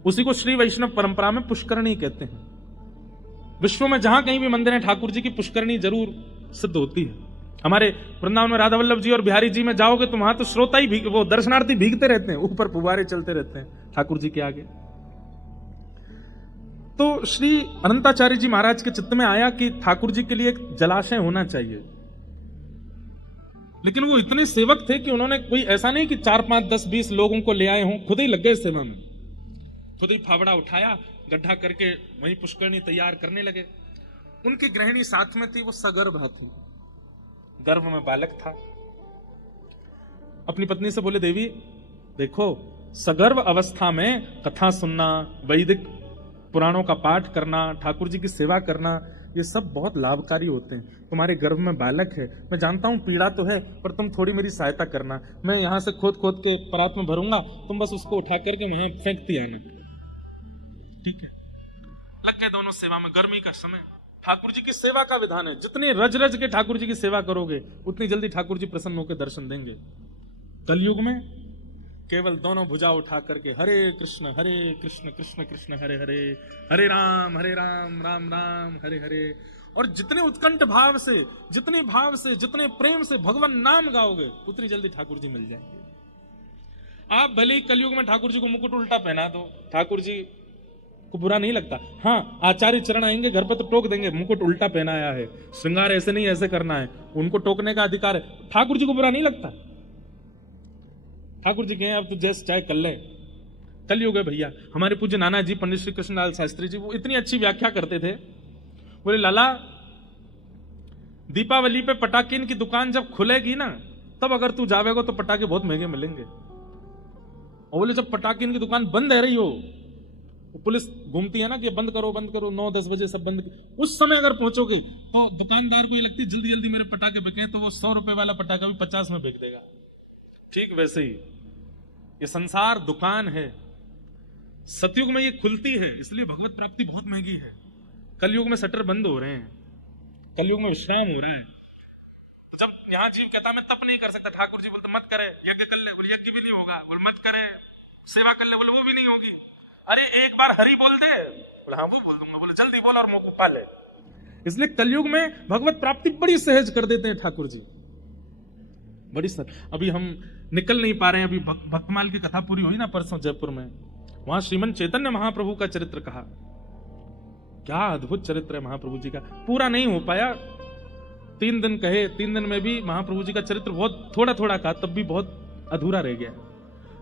उसी को श्री वैष्णव परंपरा में पुष्करणी कहते हैं। विश्व में जहां कहीं भी मंदिर है, ठाकुर जी की पुष्करणी जरूर सिद्ध होती है। हमारे वृंदावन में राधा वल्लभ जी और बिहारी जी में जाओगे तो वहां तो श्रोता ही वो दर्शनार्थी भीगते रहते हैं, ऊपर फुवारे चलते रहते हैं ठाकुर जी के आगे। तो श्री अनंताचार्य जी महाराज के चित्त में आया कि ठाकुर जी के लिए एक जलाशय होना चाहिए। लेकिन वो इतने सेवक थे कि उन्होंने कोई ऐसा नहीं कि 4, 5, 10, 20 लोगों को ले आए हों, खुद ही लग गए सेवा में, खुद ही फावड़ा उठाया, गड्ढा करके वहीं पुष्करणी तैयार करने लगे। उनकी गृहिणी साथ में थी, वो सगर्भा थी, गर्भ में बालक था। अपनी पत्नी से बोले, देवी देखो, सगर्भ अवस्था में कथा सुनना, वैदिक पुराणों का पाठ करना, ठाकुर जी की सेवा करना, ये सब बहुत लाभकारी होते हैं। तुम्हारे गर्भ में बालक है, मैं जानता हूं पीड़ा तो है, पर तुम थोड़ी मेरी सहायता करना, मैं यहां से खोद खोद के परात में भरूंगा, तुम बस उसको उठा करके वहां फेंकती आना। ठीक है, लग गए दोनों सेवा में। गर्मी का समय, ठाकुर जी की सेवा का विधान है, जितनी रज रज के ठाकुर जी की सेवा करोगे उतनी जल्दी ठाकुर जी प्रसन्न होकर दर्शन देंगे। कलयुग में केवल दोनों भुजा उठा करके हरे कृष्ण कृष्ण कृष्ण हरे हरे, हरे राम राम राम हरे हरे, और जितने उत्कंठ भाव से, जितने भाव से, जितने प्रेम से भगवान नाम गाओगे, उतनी जल्दी ठाकुर जी मिल जाएंगे। आप भले ही कलयुग में ठाकुर जी को मुकुट उल्टा पहना दो, ठाकुर जी को बुरा नहीं लगता। हाँ, आचार्य चरण आएंगे घर पे तो टोक देंगे, मुकुट उल्टा पहनाया है, श्रृंगार ऐसे नहीं ऐसे करना है, उनको टोकने का अधिकार है। ठाकुर जी को बुरा नहीं लगता। ठाकुर जी कहें अब तो जैसे चाहे कर ले, कलयुग है भैया। हमारे पूज्य नाना जी पंडित श्री कृष्णलाल शास्त्री जी, वो इतनी अच्छी व्याख्या करते थे, बोले लाला, दीपावली पे पटाकिन की दुकान जब खुलेगी ना, तब अगर तू जावेगा तो पटाखे बहुत महंगे मिलेंगे। और बोले जब पटाकिन की दुकान बंद है रही हो, पुलिस घूमती है ना कि बंद करो 9-10 बजे सब बंद, उस समय अगर पहुंचोगे तो दुकानदार को ये लगती जल्दी जल्दी मेरे पटाखे बिके, तो वो 100 रुपए वाला पटाखा भी 50 में बेच देगा। ठीक वैसे ही ये संसार दुकान है। सतयुग में ये खुलती है, इसलिए भगवत प्राप्ति बहुत महंगी है। कलयुग में शटर बंद हो रहे हैं, कलयुग में विश्राम हो रहा है। तो जब यहाँ जीव कहता मैं तप नहीं कर सकता, ठाकुर जी बोलते मत करे, यज्ञ कर ले, बोले यज्ञ भी नहीं होगा, बोले मत करे, सेवा कर ले, बोले वो भी नहीं होगी। अरे एक बार हरि बोल दे, बोले हाँ वो बोल दूंगा, बोले जल्दी बोल और मुंह पा ले। इसलिए कलयुग में भगवत प्राप्ति बड़ी सहज कर देते हैं ठाकुर जी, बड़ी सर। अभी हम निकल नहीं पा रहे हैं, अभी भक्तमाल की कथा पूरी हुई ना परसों जयपुर में, वहां श्रीमन चैतन्य महाप्रभु का चरित्र कहा। क्या अद्भुत चरित्र है महाप्रभु जी का, पूरा नहीं हो पाया, 3 दिन कहे, 3 दिन में भी महाप्रभु जी का चरित्र बहुत थोड़ा थोड़ा कहा, तब भी बहुत अधूरा रह गया।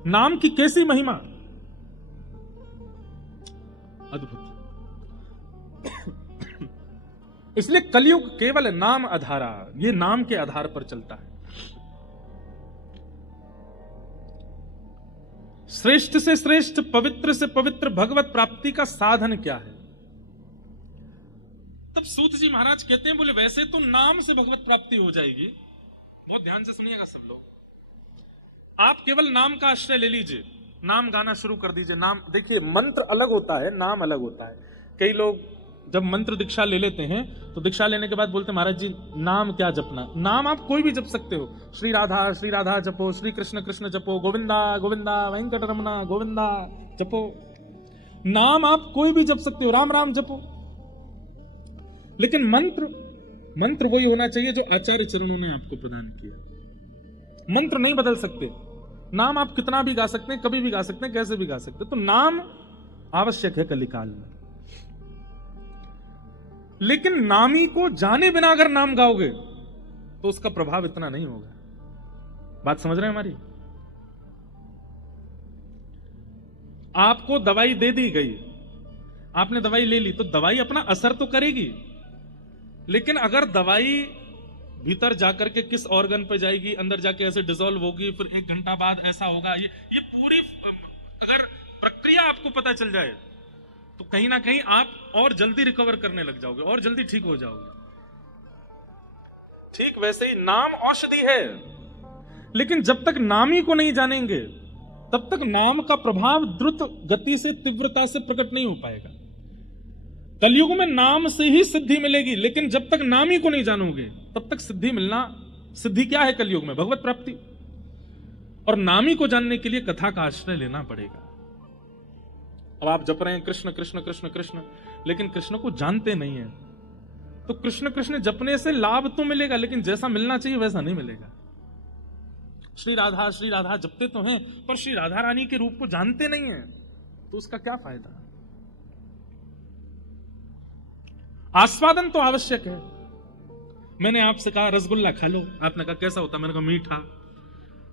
नाम की कैसी महिमा, अद्भुत। इसलिए कलयुग केवल नाम आधारा, ये नाम के आधार पर चलता है। श्रेष्ठ से श्रेष्ठ, पवित्र से पवित्र भगवत प्राप्ति का साधन क्या है? तब सूत जी महाराज कहते हैं, बोले वैसे तो नाम से भगवत प्राप्ति हो जाएगी, बहुत ध्यान से सुनिएगा सब लोग, आप केवल नाम का आश्रय ले लीजिए, नाम गाना शुरू कर दीजिए। नाम देखिए, मंत्र अलग होता है, नाम अलग होता है। कई लोग जब मंत्र दीक्षा ले लेते हैं तो दीक्षा लेने के बाद बोलते हैं महाराज जी नाम क्या जपना। नाम आप कोई भी जप सकते हो, श्री राधा जपो, श्री कृष्ण कृष्ण जपो, गोविंदा गोविंदा वेंकट रमना गोविंदा जपो। नाम आप कोई भी जप सकते हो, राम राम जपो। लेकिन मंत्र वही होना चाहिए जो आचार्य चरणों ने आपको प्रदान किया। मंत्र नहीं बदल सकते, नाम आप कितना भी गा सकते हैं, कभी भी गा सकते हैं, कैसे भी गा सकते हैं। तो नाम आवश्यक है कलिकाल में। लेकिन नामी को जाने बिना अगर नाम गाओगे तो उसका प्रभाव इतना नहीं होगा। बात समझ रहे हैं हमारी? आपको दवाई दे दी गई, आपने दवाई ले ली, तो दवाई अपना असर तो करेगी, लेकिन अगर दवाई भीतर जाकर के किस ऑर्गन पे जाएगी, अंदर जाके ऐसे डिसॉल्व होगी, फिर 1 घंटा बाद ऐसा होगा, ये पूरी अगर प्रक्रिया आपको पता चल जाए तो कहीं ना कहीं आप और जल्दी रिकवर करने लग जाओगे और जल्दी ठीक हो जाओगे। ठीक वैसे ही नाम औषधि है, लेकिन जब तक नामी को नहीं जानेंगे तब तक नाम का प्रभाव द्रुत गति से, तीव्रता से प्रकट नहीं हो पाएगा। कलयुग में नाम से ही सिद्धि मिलेगी, लेकिन जब तक नामी को नहीं जानोगे तब तक सिद्धि मिलना, सिद्धि क्या है कलयुग में? भगवत प्राप्ति। और नामी को जानने के लिए कथा का आश्रय लेना पड़ेगा। अब आप जप रहे हैं कृष्ण कृष्ण कृष्ण कृष्ण, लेकिन कृष्ण को जानते नहीं है, तो कृष्ण कृष्ण जपने से लाभ तो मिलेगा, लेकिन जैसा मिलना चाहिए वैसा नहीं मिलेगा। श्री राधा जपते तो हैं, पर श्री राधा रानी के रूप को जानते नहीं है, तो उसका क्या फायदा? आस्वादन तो आवश्यक है। मैंने आपसे कहा रसगुल्ला खा लो, आपने कहा कैसा होता? मैंने कहा मीठा।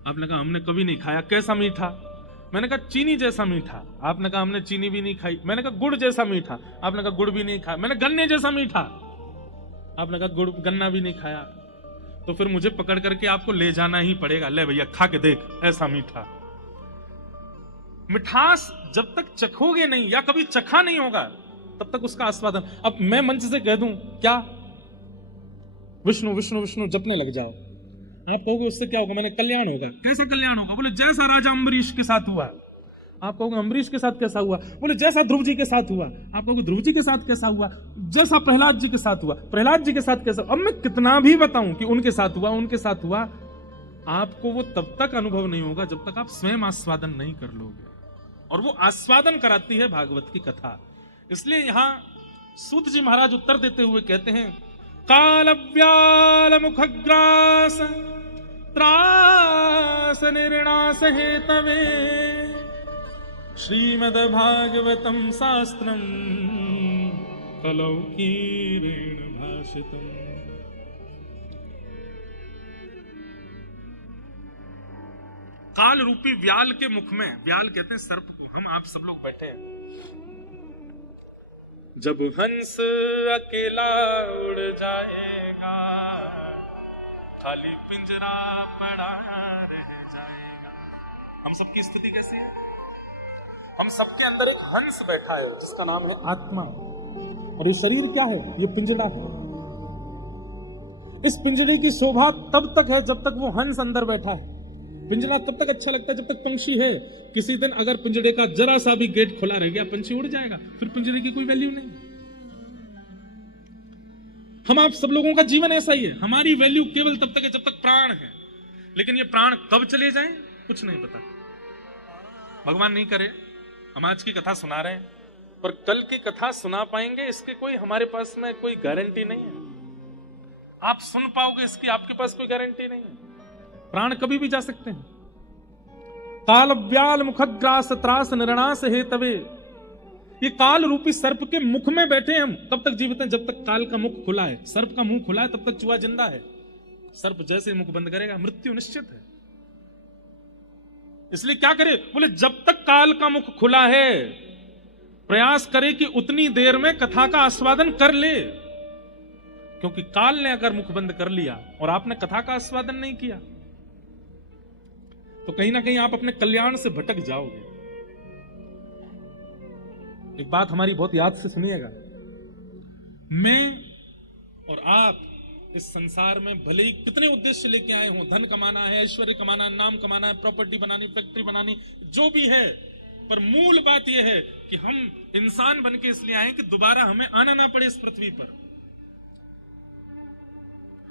आपने कहा हमने कभी नहीं खाया, कैसा मीठा? मैंने कहा चीनी जैसा मीठा। आपने कहा हमने चीनी भी नहीं खाई। मैंने कहा गुड़ जैसा मीठा। आपने कहा गुड़ भी नहीं खाया। मैंने गन्ने जैसा मीठा। आपने कहा गुड़ गन्ना भी नहीं खाया। तो फिर मुझे पकड़ करके आपको ले जाना ही पड़ेगा, ले भैया खा के देख ऐसा मीठा। मिठास जब तक चखोगे नहीं या कभी चखा नहीं होगा तब तक उसका आस्वादन। अब मैं मंच से कह दूं क्या विष्णु विष्णु विष्णु जपने लग जाओ, आप कहोगे उससे क्या होगा? मैंने कल्याण होगा। कैसा कल्याण होगा? बोले जैसा राजा अम्बरीश के साथ हुआ। आप कहोगे अम्बरीश के साथ कैसा हुआ? बोले जैसा ध्रुव जी के साथ हुआ। आप कहोगे ध्रुव जी के साथ कैसा हुआ? जैसा प्रहलाद जी के साथ हुआ। प्रहलाद जी के साथ कैसा? अब मैं कितना भी बताऊं कि उनके साथ हुआ, उनके साथ हुआ, आपको वो तब तक अनुभव नहीं होगा जब तक आप स्वयं आस्वादन नहीं कर लोगे। और वो आस्वादन कराती है भागवत की कथा। इसलिए यहां सूत जी महाराज उत्तर देते हुए कहते हैं, कालव्याल मुखग्रास त्रास निर्णास हेतवे श्रीमद् भागवतम शास्त्रम कलौकीरेण भाषितम्। काल रूपी व्याल के मुख में, व्याल कहते हैं सर्प को, हम आप सब लोग बैठे हैं। जब हंस अकेला उड़ जाएगा, खाली पिंजरा पड़ा रह जाएगा। हम सबकी स्थिति कैसी है? हम सबके अंदर एक हंस बैठा है जिसका नाम है आत्मा, और ये शरीर क्या है? ये पिंजरा है। इस पिंजरे की शोभा तब तक है जब तक वो हंस अंदर बैठा है। पिंजरा तब तक अच्छा लगता है जब तक पंछी है। किसी दिन अगर पिंजरे का जरा सा भी गेट खुला रह गया, पंछी उड़ जाएगा, फिर पिंजरे की कोई वैल्यू नहीं। हम आप सब लोगों का जीवन ऐसा ही है। हमारी वैल्यू केवल तब तक है जब तक प्राण है, लेकिन ये प्राण कब चले जाएं कुछ नहीं पता। भगवान नहीं करे हम आज की कथा सुना रहे हैं, पर कल की कथा सुना पाएंगे इसके कोई हमारे पास में कोई गारंटी नहीं है। आप सुन पाओगे इसकी आपके पास कोई गारंटी नहीं है। प्राण कभी भी जा सकते हैं। काल व्याल मुखग्रास त्रास निर्णास हे तवे, ये काल रूपी सर्प के मुख में बैठे हम तब तक जीवित हैं जब तक काल का मुख खुला है। सर्प का मुंह खुला है तब तक चूहा जिंदा है। सर्प जैसे मुख बंद करेगा मृत्यु निश्चित है। इसलिए क्या करे, बोले जब तक काल का मुख खुला है प्रयास करे कि उतनी देर में कथा का आस्वादन कर ले, क्योंकि काल ने अगर मुख बंद कर लिया और आपने कथा का आस्वादन नहीं किया तो कहीं ना कहीं आप अपने कल्याण से भटक जाओगे। एक बात हमारी बहुत याद से सुनिएगा, मैं और आप इस संसार में भले ही कितने उद्देश्य लेके आए हों, धन कमाना है, ऐश्वर्य कमाना है, नाम कमाना है, प्रॉपर्टी बनानी, फैक्ट्री बनानी, जो भी है, पर मूल बात यह है कि हम इंसान बन के इसलिए आए कि दोबारा हमें आना ना पड़े इस पृथ्वी पर।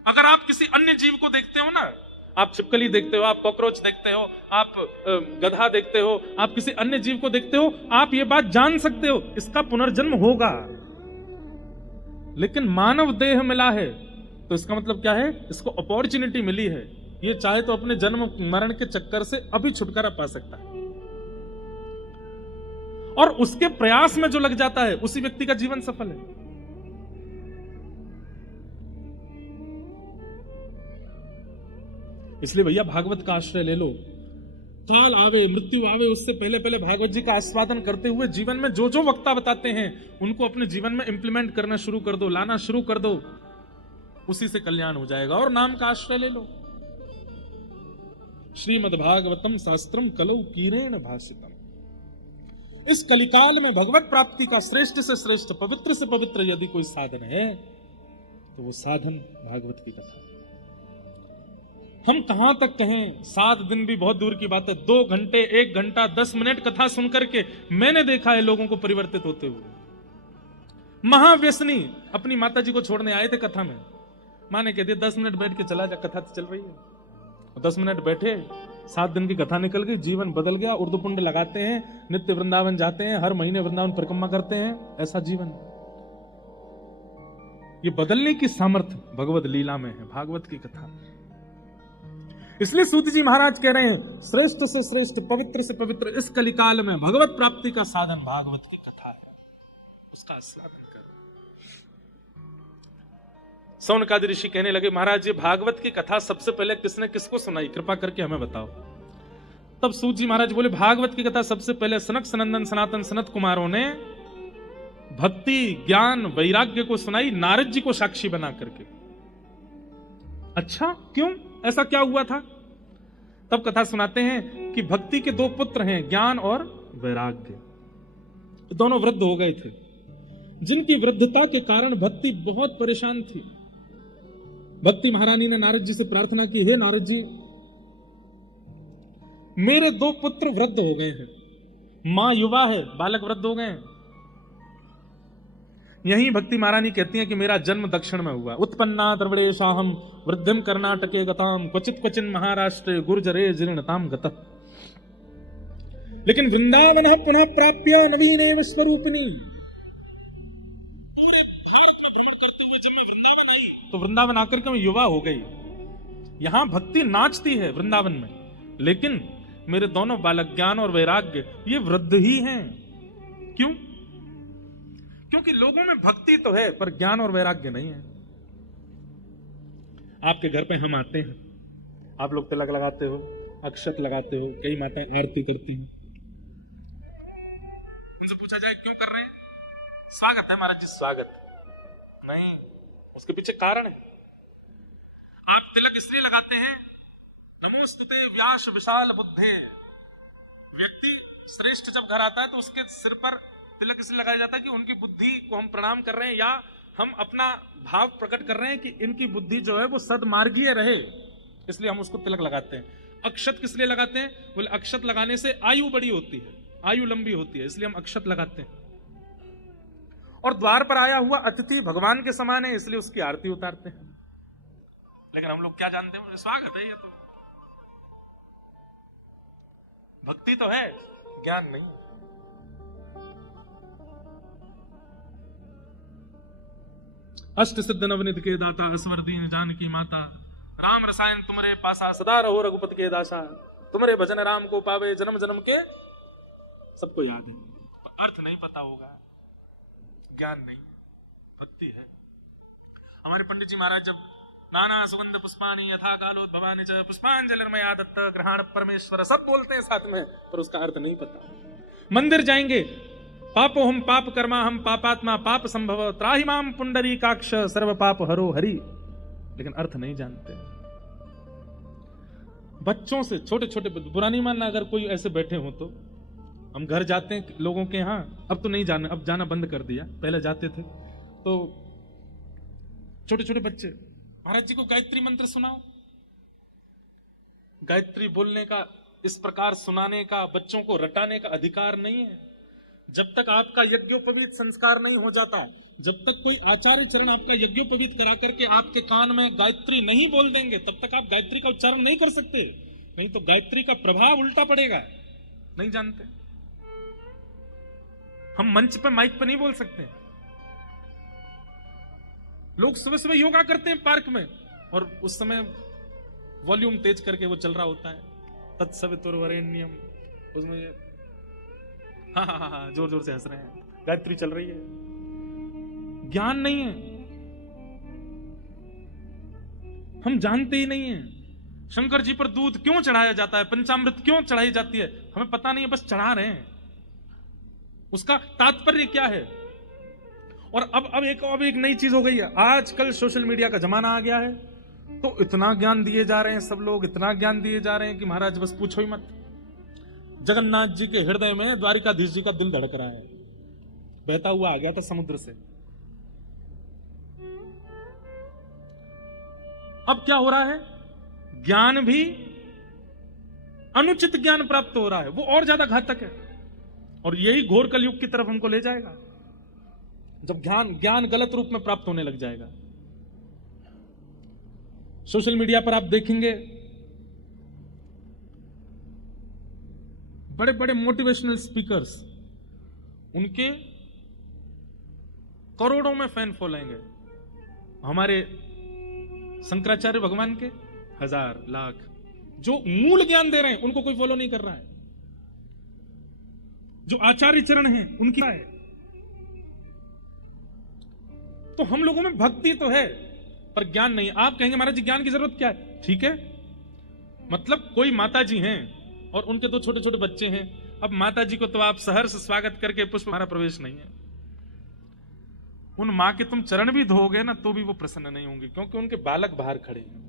अगर आप किसी अन्य जीव को देखते हो ना, आप छिपकली देखते हो, आप कॉकरोच देखते हो, आप गधा देखते हो, आप किसी अन्य जीव को देखते हो, आप ये बात जान सकते हो इसका पुनर्जन्म होगा। लेकिन मानव देह मिला है तो इसका मतलब क्या है, इसको अपॉर्चुनिटी मिली है, ये चाहे तो अपने जन्म मरण के चक्कर से अभी छुटकारा पा सकता है। और उसके प्रयास में जो लग जाता है उसी व्यक्ति का जीवन सफल है। इसलिए भैया भागवत का आश्रय ले लो। काल आवे मृत्यु आवे उससे पहले पहले भागवत जी का आस्वादन करते हुए जीवन में जो जो वक्ता बताते हैं उनको अपने जीवन में इंप्लीमेंट करना शुरू कर दो, लाना शुरू कर दो, उसी से कल्याण हो जाएगा। और नाम का आश्रय ले लो। श्रीमद् भागवतम शास्त्रम कलौ कीरेण भाषितम। इस कलिकाल में भगवत प्राप्ति का श्रेष्ठ से श्रेष्ठ, पवित्र से पवित्र यदि कोई साधन है तो वो साधन भागवत की कथा। हम कहां तक कहें, 7 दिन भी बहुत दूर की बात है, 2 घंटे 1 घंटा 10 मिनट कथा सुनकर के मैंने देखा है लोगों को परिवर्तित होते हुए। महाव्यसनी अपनी माता जी को छोड़ने आए थे कथा में, माँ ने कह दिया 10 मिनट बैठ के चला जा, कथा तो चल रही है। 10 मिनट बैठे, 7 दिन की कथा निकल गई, जीवन बदल गया। उर्दू पुंड लगाते हैं, नित्य वृंदावन जाते हैं, हर महीने वृंदावन परिक्रमा करते हैं, ऐसा जीवन। ये बदलने की सामर्थ्य भगवत लीला में है, भागवत की कथा। इसलिए सूत जी महाराज कह रहे हैं श्रेष्ठ से श्रेष्ठ, पवित्र से पवित्र इस कलिकाल में भगवत प्राप्ति का साधन भागवत की कथा है, उसका आस्वादन करो। सौनकादि ऋषि कहने लगे महाराज ये भागवत की कथा सबसे पहले किसने किसको सुनाई, कृपा करके हमें बताओ। तब सूत जी महाराज बोले भागवत की कथा सबसे पहले सनक सनंदन सनातन सनत कुमारों ने भक्ति ज्ञान वैराग्य को सुनाई, नारद जी को साक्षी बना करके। अच्छा क्यों, ऐसा क्या हुआ था? तब कथा सुनाते हैं कि भक्ति के 2 पुत्र हैं, ज्ञान और वैराग्य। दोनों वृद्ध हो गए थे, जिनकी वृद्धता के कारण भक्ति बहुत परेशान थी। भक्ति महारानी ने नारद जी से प्रार्थना की, हे नारद जी मेरे 2 पुत्र वृद्ध हो गए हैं, मां युवा है, बालक वृद्ध हो गए हैं। यही भक्ति महारानी कहती हैं कि मेरा जन्म दक्षिण में हुआ। उत्पन्ना द्रविड़ेशाहम वृद्धिम कर्नाटके गताम क्वचित क्वचिन महाराष्ट्र गुर्जरे जीर्णताम गतः। लेकिन वृंदावन पुनः प्राप्य नवीन स्वरूपिणी। पूरे भारत में भ्रमण करते हुए जब मैं वृंदावन आई तो वृंदावन आकर के मैं युवा हो गई। यहां भक्ति नाचती है वृंदावन में, लेकिन मेरे दोनों बालक ज्ञान और वैराग्य ये वृद्ध ही हैं। क्यों? क्योंकि लोगों में भक्ति तो है पर ज्ञान और वैराग्य नहीं है। आपके घर पे हम आते हैं, आप लोग तिलक लगाते हो, अक्षत लगाते हो, कई माताएं आरती करती हैं। उनसे पूछा जाए क्यों कर रहे हैं? स्वागत है महाराज जी, स्वागत नहीं, उसके पीछे कारण है। आप तिलक इसलिए लगाते हैं नमोस्तुते व्यास विशाल बुद्धे। व्यक्ति श्रेष्ठ जब घर आता है तो उसके सिर पर तिलक इसलिए लगाया जाता है कि उनकी बुद्धि को हम प्रणाम कर रहे हैं, या हम अपना भाव प्रकट कर रहे हैं कि इनकी बुद्धि जो है वो सदमार्गीय रहे, इसलिए हम उसको तिलक लगाते हैं। अक्षत किस लिए लगाते हैं? बोले अक्षत लगाने से आयु बड़ी होती है, आयु लंबी होती है, इसलिए हम अक्षत लगाते हैं। और द्वार पर आया हुआ अतिथि भगवान के समान है, इसलिए उसकी आरती उतारते हैं। लेकिन हम लोग क्या जानते हैं, स्वागत है, ये तो भक्ति तो है, ज्ञान नहीं। अष्ट सिद्ध नवनिध के दाता असवर दीन जानकी माता, राम रसायन तुमरे पासा सदा रहो रघुपति के दासा, तुमरे भजन राम को पावे जन्म जन्म के। सबको याद है, अर्थ नहीं पता होगा, ज्ञान नहीं, भक्ति है। हमारे पंडित जी महाराज जब नाना सुगंध पुष्पाणी यथा कालोद्भवानि च पुष्पांजलिर्मया दत्त ग्रहण परमेश्वर सब बोलते हैं साथ में, पर उसका अर्थ नहीं पता। मंदिर जाएंगे, पापो हम पाप कर्मा हम पापात्मा पाप संभव त्राहि माम पुंडरीकाक्ष सर्व पाप हरो हरि, लेकिन अर्थ नहीं जानते। बच्चों से छोटे छोटे, बुरा नहीं मानना अगर कोई ऐसे बैठे हो तो, हम घर जाते हैं लोगों के यहाँ, अब तो नहीं जाना, अब जाना बंद कर दिया, पहले जाते थे तो छोटे छोटे बच्चे, महाराज जी को गायत्री मंत्र सुनाओ। गायत्री बोलने का, इस प्रकार सुनाने का, बच्चों को रटाने का अधिकार नहीं है। जब तक आपका यज्ञोपवीत संस्कार नहीं हो जाता, जब तक कोई आचार्य चरण आपका यज्ञोपवीत करा करके आपके कान में गायत्री नहीं बोल देंगे, तब तक आप गायत्री का उच्चारण नहीं कर सकते, नहीं तो गायत्री का प्रभाव उल्टा पड़ेगा। नहीं जानते, हम मंच पे माइक पे नहीं बोल सकते। लोग सुबह सुबह योगा करते हैं पार्क में, और उस समय वॉल्यूम तेज करके वो चल रहा होता है, तत्सवितुर्वरेण्यम, उसमें हाँ जोर जोर से हंस रहे हैं, गायत्री चल रही है। ज्ञान नहीं है, हम जानते ही नहीं है। शंकर जी पर दूध क्यों चढ़ाया जाता है, पंचामृत क्यों चढ़ाई जाती है, हमें पता नहीं है, बस चढ़ा रहे हैं। उसका तात्पर्य क्या है? और अब एक नई चीज हो गई है, आजकल सोशल मीडिया का जमाना आ गया है, तो इतना ज्ञान दिए जा रहे हैं सब लोग, इतना ज्ञान दिए जा रहे हैं कि महाराज बस पूछो ही मत। जगन्नाथ जी के हृदय में द्वारिकाधीश जी का दिल धड़क रहा है, बहता हुआ आ गया था समुद्र से। अब क्या हो रहा है, ज्ञान भी अनुचित ज्ञान प्राप्त हो रहा है, वो और ज्यादा घातक है, और यही घोर कलयुग की तरफ हमको ले जाएगा, जब ज्ञान गलत रूप में प्राप्त होने लग जाएगा। सोशल मीडिया पर आप देखेंगे बड़े बड़े मोटिवेशनल स्पीकर्स, उनके करोड़ों में फैन फॉलोइंग है। हमारे शंकराचार्य भगवान के 1000 लाख, जो मूल ज्ञान दे रहे हैं उनको कोई फॉलो नहीं कर रहा है। जो आचार्य चरण हैं उनकी है। तो हम लोगों में भक्ति तो है पर ज्ञान नहीं। आप कहेंगे महाराज जी ज्ञान की जरूरत क्या है? ठीक है, मतलब कोई माता जी हैं और उनके 2 छोटे छोटे बच्चे हैं, अब माता जी को तो आप सहर्ष स्वागत करके पुष्प हमारा प्रवेश नहीं है, उन मां के तुम चरण भी धोगे ना तो भी वो प्रसन्न नहीं होंगे, क्योंकि उनके बालक बाहर खड़े हैं।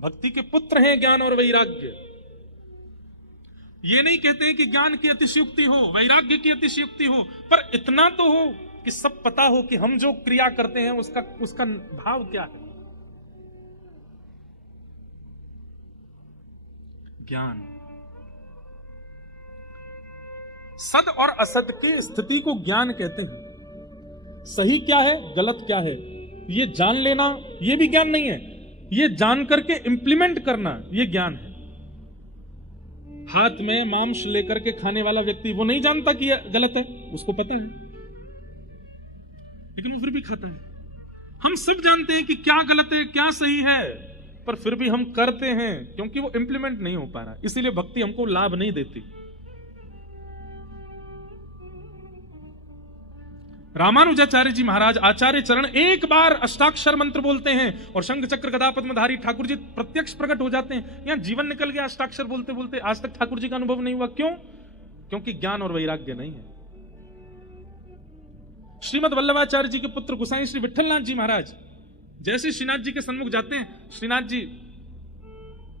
भक्ति के पुत्र हैं ज्ञान और वैराग्य। ये नहीं कहते हैं कि ज्ञान की अतिशयोक्ति हो, वैराग्य की अतिशयोक्ति हो, पर इतना तो हो कि सब पता हो कि हम जो क्रिया करते हैं उसका भाव क्या है। ज्ञान, सद और असद की स्थिति को ज्ञान कहते हैं। सही क्या है, गलत क्या है, ये जान लेना ये भी ज्ञान नहीं है, ये जान करके इंप्लीमेंट करना ये ज्ञान है। हाथ में मांस लेकर के खाने वाला व्यक्ति वो नहीं जानता कि यह गलत है, उसको पता है लेकिन वो फिर भी खाता है। हम सब जानते हैं कि क्या गलत है क्या सही है, पर फिर भी हम करते हैं क्योंकि वो इंप्लीमेंट नहीं हो पा रहा। इसीलिए भक्ति हमको लाभ नहीं देती। रामानुजाचार्य जी महाराज आचार्य चरण एक बार अष्टाक्षर मंत्र बोलते हैं और शंख चक्र गदा पद्मधारी ठाकुर जी प्रत्यक्ष प्रकट हो जाते हैं। यहां जीवन निकल गया अष्टाक्षर बोलते बोलते, आज तक ठाकुर जी का अनुभव नहीं हुआ। क्यों? क्योंकि ज्ञान और वैराग्य नहीं है। श्रीमद वल्लभाचार्य जी के पुत्र गोसाई श्री विठलनाथ जी महाराज जैसे श्रीनाथ जी के सन्मुख जाते हैं, श्रीनाथ जी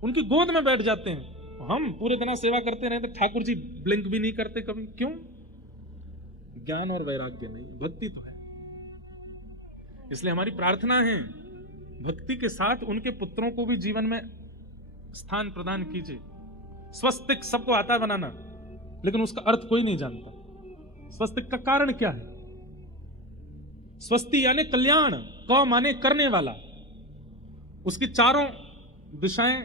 उनकी गोद में बैठ जाते हैं। हम पूरे दिन सेवा करते रहे तो ठाकुर जी ब्लिंक भी नहीं करते कभी। क्यों? ज्ञान और वैराग्य नहीं, भक्ति तो है। इसलिए हमारी प्रार्थना है भक्ति के साथ उनके पुत्रों को भी जीवन में स्थान प्रदान कीजिए। स्वस्तिक सबको आता है बनाना, लेकिन उसका अर्थ कोई नहीं जानता। स्वस्तिक का कारण क्या है? स्वस्ति यानी कल्याण, क माने करने वाला। उसकी चारों दिशाएं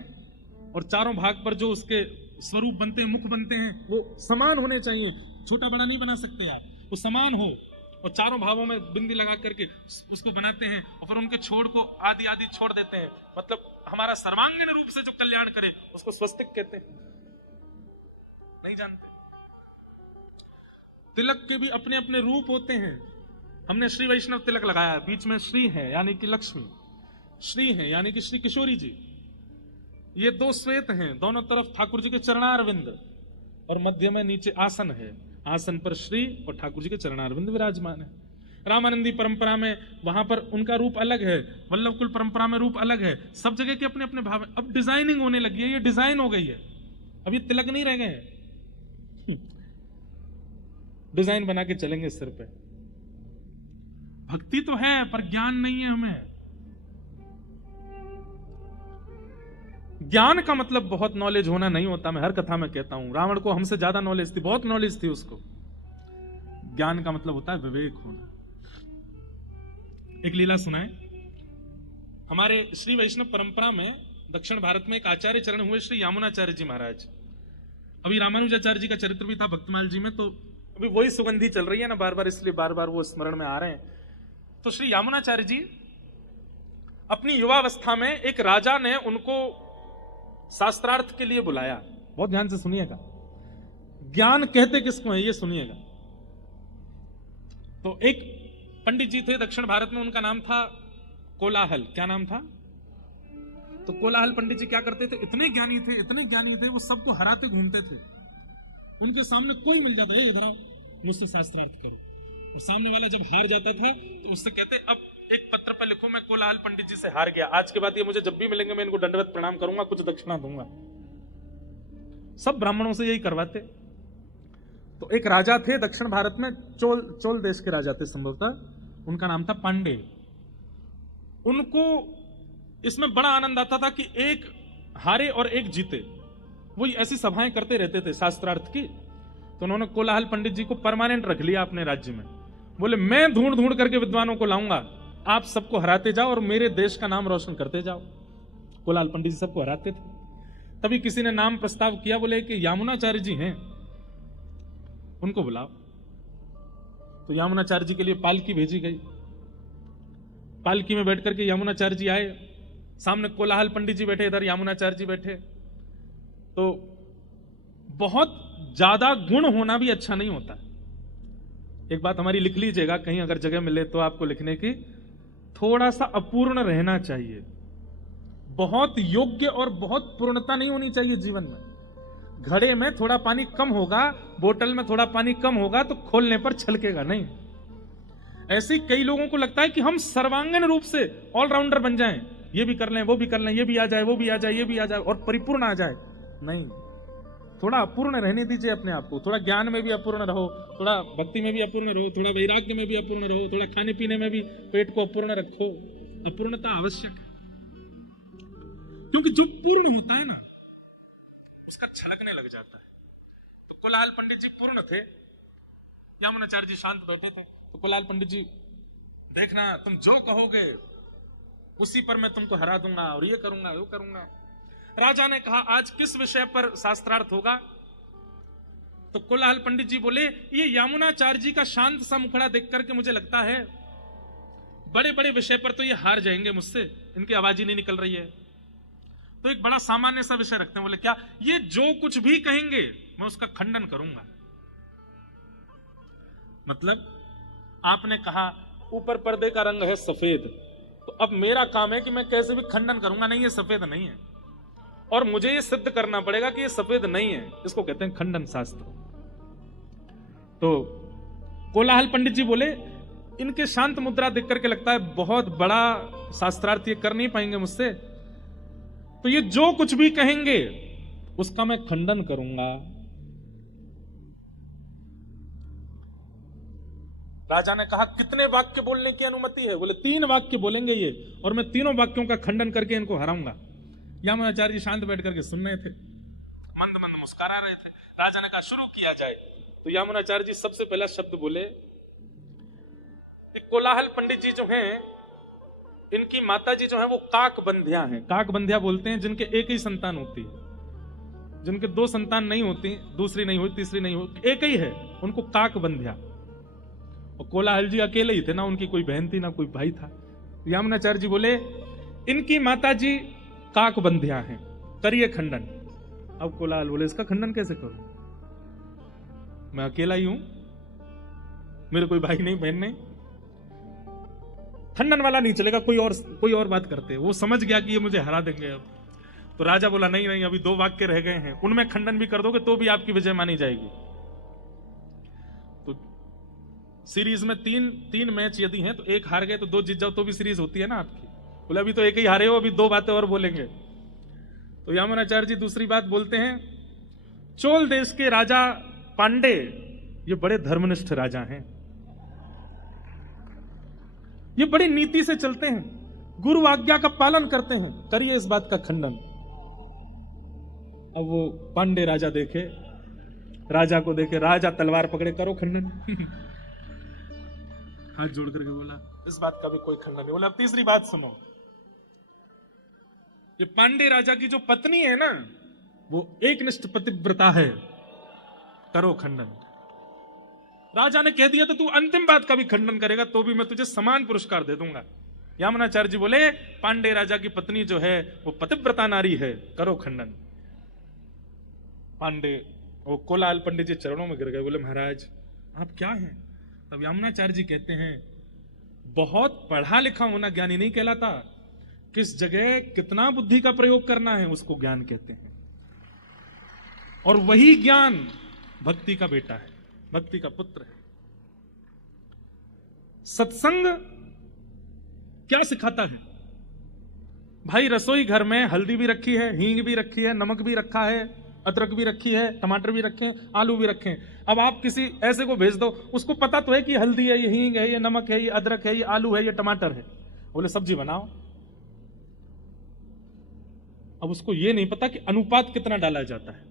और चारों भाग पर जो उसके स्वरूप बनते हैं, मुख बनते हैं, वो समान होने चाहिए। छोटा बड़ा नहीं बना सकते यार, वो समान हो और चारों भावों में बिंदी लगा करके उसको बनाते हैं और फिर उनके छोड़ को आदि आदि छोड़ देते हैं। मतलब हमारा सर्वांगीण रूप से जो कल्याण करे उसको स्वस्तिक कहते हैं। नहीं जानते। तिलक के भी अपने अपने रूप होते हैं। हमने श्री वैष्णव तिलक लगाया, बीच में श्री है यानी कि लक्ष्मी, श्री है यानी कि श्री किशोरी जी। ये दो श्वेत हैं, दोनों तरफ ठाकुर जी के चरणारविंद और मध्य में नीचे आसन है, आसन पर श्री और ठाकुर जी के चरणारविंद विराजमान है। रामानंदी परंपरा में वहां पर उनका रूप अलग है, वल्लभ कुल परंपरा में रूप अलग है, सब जगह के अपने अपने भाव है। अब डिजाइनिंग होने लगी है, ये डिजाइन हो गई है, अब ये तिलक नहीं रह गए हैं। डिजाइन बना के चलेंगे सिर पे। भक्ति तो है पर ज्ञान नहीं है हमें। ज्ञान का मतलब बहुत नॉलेज होना नहीं होता। मैं हर कथा में कहता हूं, रावण को हमसे ज्यादा नॉलेज थी, बहुत नॉलेज थी उसको। ज्ञान का मतलब होता है विवेक होना। एक लीला सुनाए। हमारे श्री वैष्णव परंपरा में दक्षिण भारत में एक आचार्य चरण हुए श्री यामुनाचार्य जी महाराज। अभी रामानुजाचार्य जी का चरित्र भी था भक्तमाल जी में, तो अभी वही सुगंधी चल रही है ना बार बार, इसलिए बार बार वो स्मरण में आ रहे हैं। तो श्री यामुनाचार्य जी अपनी युवावस्था में एक राजा ने उनको शास्त्रार्थ के लिए बुलाया। बहुत ध्यान से सुनिएगा, ज्ञान कहते किसको है ये सुनिएगा। तो एक पंडित जी थे दक्षिण भारत में, उनका नाम था कोलाहल। क्या नाम था? तो कोलाहल पंडित जी क्या करते थे, इतने ज्ञानी थे, इतने ज्ञानी थे, वो सबको हराते घूमते थे। उनके सामने कोई मिल जाता है, इधर आओ मुझसे शास्त्रार्थ करो, और सामने वाला जब हार जाता था तो उससे कहते अब एक पत्र पर लिखो मैं कोलाहल पंडित जी से हार गया, आज के बाद ये मुझे जब भी मिलेंगे मैं इनको दंडवत प्रणाम करूंगा, कुछ दक्षिणा दूंगा। सब ब्राह्मणों से यही करवाते। तो एक राजा थे दक्षिण भारत में, चोल देश के राजा थे संभवतः, उनका नाम था पांडे। उनको इसमें बड़ा आनंद आता था कि एक हारे और एक जीते। वो ऐसी सभाएं करते रहते थे शास्त्रार्थ की। तो उन्होंने कोलाहल पंडित जी को परमानेंट रख लिया अपने राज्य में। बोले मैं ढूंढ ढूंढ करके विद्वानों को लाऊंगा, आप सबको हराते जाओ और मेरे देश का नाम रोशन करते जाओ। कोलाहल पंडित जी सबको हराते थे। तभी किसी ने नाम प्रस्ताव किया, बोले कि यामुनाचार्य जी हैं, उनको बुलाओ। तो यामुनाचार्य जी के लिए पालकी भेजी गई। पालकी में बैठ करके यामुनाचार्य जी आए, सामने कोलाहल पंडित जी बैठे, इधर यामुनाचार्य जी बैठे। तो बहुत ज्यादा गुण होना भी अच्छा नहीं होता। एक बात हमारी लिख लीजिएगा, कहीं अगर जगह मिले तो आपको लिखने की, थोड़ा सा अपूर्ण रहना चाहिए। बहुत योग्य और बहुत पूर्णता नहीं होनी चाहिए जीवन में। घड़े में थोड़ा पानी कम होगा, बोतल में थोड़ा पानी कम होगा तो खोलने पर छलकेगा नहीं। ऐसे कई लोगों को लगता है कि हम सर्वांगीण रूप से ऑलराउंडर बन जाएं, ये भी कर लें, वो भी कर लें, ये भी आ जाए, वो भी आ जाए, ये भी आ जाए और परिपूर्ण आ जाए। नहीं, थोड़ा अपूर्ण रहने दीजिए अपने आप को। थोड़ा ज्ञान में भी अपूर्ण रहो, थोड़ा भक्ति में भी अपूर्ण रहो, थोड़ा वैराग्य में भी अपूर्ण रहो, थोड़ा खाने पीने में भी पेट को अपूर्ण रखो। अपूर्णता आवश्यक है, क्योंकि जो पूर्ण होता है ना उसका छलकने लग जाता है। तो कोलाहल पंडित जी पूर्ण थे, यामुनाचार्य जी शांत बैठे थे। तो कोलाहल पंडित जी, देखना तुम जो कहोगे उसी पर मैं तुमको हरा दूंगा और ये करूंगा वो करूंगा। राजा ने कहा आज किस विषय पर शास्त्रार्थ होगा? तो कोलाहल पंडित जी बोले ये यामुनाचार्य जी का शांत सा मुखड़ा देख करके मुझे लगता है बड़े बड़े विषय पर तो ये हार जाएंगे मुझसे, इनकी आवाज ही नहीं निकल रही है। तो एक बड़ा सामान्य सा विषय रखते हैं। बोले क्या? ये जो कुछ भी कहेंगे मैं उसका खंडन करूंगा। मतलब आपने कहा ऊपर पर्दे का रंग है सफेद, तो अब मेरा काम है कि मैं कैसे भी खंडन करूंगा, नहीं ये सफेद नहीं है, और मुझे ये सिद्ध करना पड़ेगा कि ये सफेद नहीं है। इसको कहते हैं खंडन शास्त्र। तो कोलाहल पंडित जी बोले इनके शांत मुद्रा देख करके लगता है बहुत बड़ा शास्त्रार्थ ये कर नहीं पाएंगे मुझसे, तो ये जो कुछ भी कहेंगे उसका मैं खंडन करूंगा। राजा ने कहा कितने वाक्य बोलने की अनुमति है? बोले 3 वाक्य बोलेंगे ये, और मैं तीनों वाक्यों का खंडन करके इनको हराऊंगा। यामुनाचार्य जी शांत बैठ करके सुन रहे थे, मंद मंद मुस्कुरा रहे थे। राजा ने कहा शुरू किया जाए। तो यामुनाचार्य जी सबसे पहला शब्द बोले, कोलाहल पंडित जी जो हैं, इनकी माता जी जो है वो काकबंधिया हैं। काकबंधिया बोलते हैं जिनके एक ही संतान होती है, जिनके 2 संतान नहीं होती, दूसरी नहीं होती, तीसरी नहीं होती, एक ही है, उनको काकबंधिया। और और कोलाहल जी अकेले ही थे ना, उनकी कोई बहन थी ना कोई भाई था। यामुनाचार्य जी बोले इनकी माता जी काक बंधिया हैं, करिए खंडन। अब कोलाहल बोले इसका खंडन कैसे करूं, मैं अकेला ही हूं, मेरे कोई भाई नहीं बहन नहीं, खंडन वाला नहीं चलेगा, कोई और बात करते। वो समझ गया कि ये मुझे हरा देंगे अब। तो राजा बोला नहीं नहीं, अभी 2 वाक्य रह गए हैं, उनमें खंडन भी कर दोगे तो भी आपकी विजय मानी जाएगी। तो सीरीज में 3 मैच यदि हैं तो 1 हार गए तो 2 जीत जाओ तो भी सीरीज होती है ना आपकी। बोले अभी तो 1 ही हारे हो, अभी 2 बातें और बोलेंगे। तो यामुनाचार्य जी दूसरी बात बोलते हैं, चोल देश के राजा पांडे ये बड़े धर्मनिष्ठ राजा हैं, ये बड़ी नीति से चलते हैं, गुरु आज्ञा का पालन करते हैं, करिए इस बात का खंडन। अब वो पांडे राजा देखे, राजा को देखे, राजा तलवार पकड़े, करो खंडन। हाथ जोड़ करके बोला इस बात का भी कोई खंडन नहीं। बोला अब तीसरी बात सुनो, ये पांडे राजा की जो पत्नी है ना वो एकनिष्ठ पतिव्रता है, करो खंडन। राजा ने कह दिया तो तू अंतिम बात का भी खंडन करेगा तो भी मैं तुझे समान पुरस्कार दे दूंगा। यामुनाचार्य जी बोले पांडे राजा की पत्नी जो है वो पतिव्रता नारी है, करो खंडन। पांडे वो कोलाहल पंडित जी चरणों में गिर गए, बोले महाराज आप क्या हैं। तब यामुनाचार्य जी कहते हैं बहुत पढ़ा लिखा होना ज्ञानी नहीं कहलाता, किस जगह कितना बुद्धि का प्रयोग करना है उसको ज्ञान कहते हैं। और वही ज्ञान भक्ति का बेटा है, भक्ति का पुत्र है। सत्संग क्या सिखाता है भाई, रसोई घर में हल्दी भी रखी है, हींग भी रखी है, नमक भी रखा है, अदरक भी रखी है, टमाटर भी रखे हैं, आलू भी रखे हैं। अब आप किसी ऐसे को भेज दो, उसको पता तो है कि हल्दी है, ये हींग है, ये नमक है, ये अदरक है, ये आलू है, ये टमाटर है, बोले सब्जी बनाओ। अब उसको ये नहीं पता कि अनुपात कितना डाला जाता है,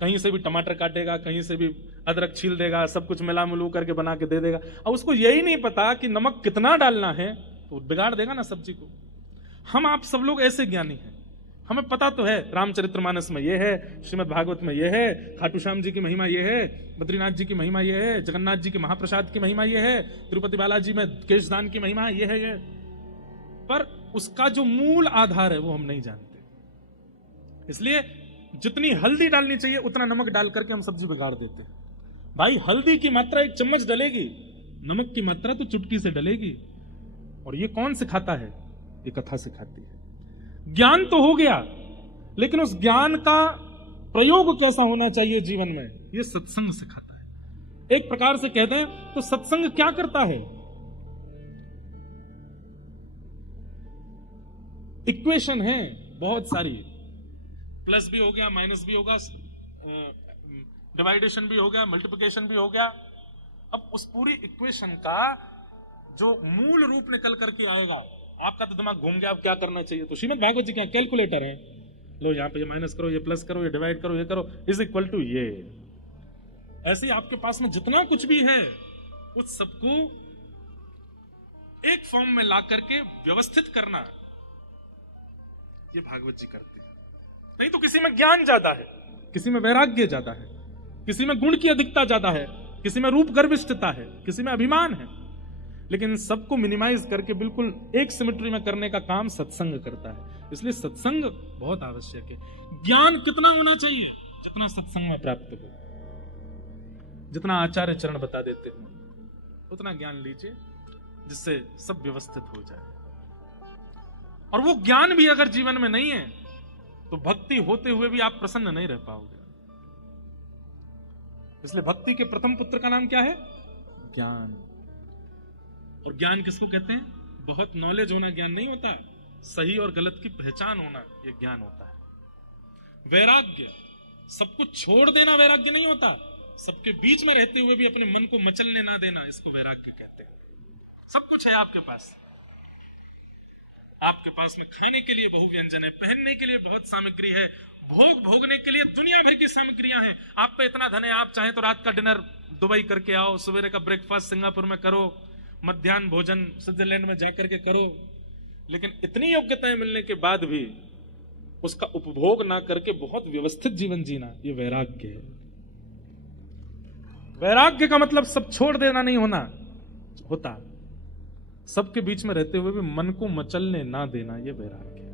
कहीं से भी टमाटर काटेगा, कहीं से भी अदरक छील देगा, सब कुछ मिला मिलू करके बना के दे देगा। अब उसको यही नहीं पता कि नमक कितना डालना है, तो बिगाड़ देगा ना सब्जी को। हम आप सब लोग ऐसे ज्ञानी हैं, हमें पता तो है रामचरितमानस में ये है, श्रीमद् भागवत में ये है, खाटू श्याम जी की महिमा ये है, बद्रीनाथ जी की महिमा ये है, जगन्नाथ जी के महाप्रसाद की महिमा ये है, तिरुपति बालाजी में केशदान की महिमा ये है, ये। पर उसका जो मूल आधार है वो हम नहीं जानते। इसलिए जितनी हल्दी डालनी चाहिए उतना नमक डाल करके हम सब्जी बिगाड़ देते हैं। भाई हल्दी की मात्रा 1 चम्मच डलेगी, नमक की मात्रा तो चुटकी से डलेगी। और ये कौन सिखाता है, ये कथा सिखाती है। ज्ञान तो हो गया, लेकिन उस ज्ञान का प्रयोग कैसा होना चाहिए जीवन में, ये सत्संग सिखाता है। एक प्रकार से कहते हैं तो सत्संग क्या करता है, इक्वेशन है बहुत सारी, प्लस भी हो गया, माइनस भी होगा, डिवाइडेशन भी हो गया, मल्टीप्लिकेशन भी हो गया। अब उस पूरी इक्वेशन का जो मूल रूप निकल करके आएगा, आपका तो दिमाग घूम गया अब क्या करना चाहिए। तो श्रीमद् भागवत जी क्या कैलकुलेटर है, लो यहाँ पे ये माइनस करो, ये प्लस करो, ये डिवाइड करो, ये करो, इज इक्वल टू ये। ऐसे आपके पास में जितना कुछ भी है उस सबको एक फॉर्म में ला करके व्यवस्थित करना, ये भागवत जी करते हैं। नहीं तो किसी में ज्ञान ज्यादा है, किसी में वैराग्य ज्यादा है, किसी में गुण की अधिकता ज्यादा है, किसी में रूप गर्विष्ठता है, किसी में अभिमान है, लेकिन सबको मिनिमाइज करके बिल्कुल एक सिमेट्री में करने का काम सत्संग करता है। इसलिए सत्संग बहुत आवश्यक है। ज्ञान कितना होना चाहिए, जितना सत्संग में प्राप्त हो, जितना आचार्य चरण बता देते हो उतना ज्ञान लीजिए, जिससे सब व्यवस्थित हो जाए। और वो ज्ञान भी अगर जीवन में नहीं है तो भक्ति होते हुए भी आप प्रसन्न नहीं रह पाओगे। इसलिए भक्ति के प्रथम पुत्र का नाम क्या है, ज्ञान। और ज्ञान किसको कहते हैं, बहुत नॉलेज होना ज्ञान नहीं होता, सही और गलत की पहचान होना यह ज्ञान होता है। वैराग्य, सब कुछ छोड़ देना वैराग्य नहीं होता, सबके बीच में रहते हुए भी अपने मन को मचलने ना देना, इसको वैराग्य कहते हैं। सब कुछ है आपके पास, आपके पास में खाने के लिए बहु व्यंजन है, पहनने के लिए बहुत सामग्री है, भोग भोगने के लिए दुनिया भर की सामग्रियां हैं। आप पे इतना धन है, आप चाहें तो रात का डिनर दुबई करके आओ, सवेरे का ब्रेकफास्ट सिंगापुर में करो, मध्याह्न भोजन स्विट्जरलैंड में जाकर के करो, लेकिन इतनी योग्यताएं मिलने के बाद भी उसका उपभोग ना करके बहुत व्यवस्थित जीवन जीना, ये वैराग्य है। वैराग्य का मतलब सब छोड़ देना नहीं होना, होता, सबके बीच में रहते हुए भी मन को मचलने ना देना, ये वैराग्य है।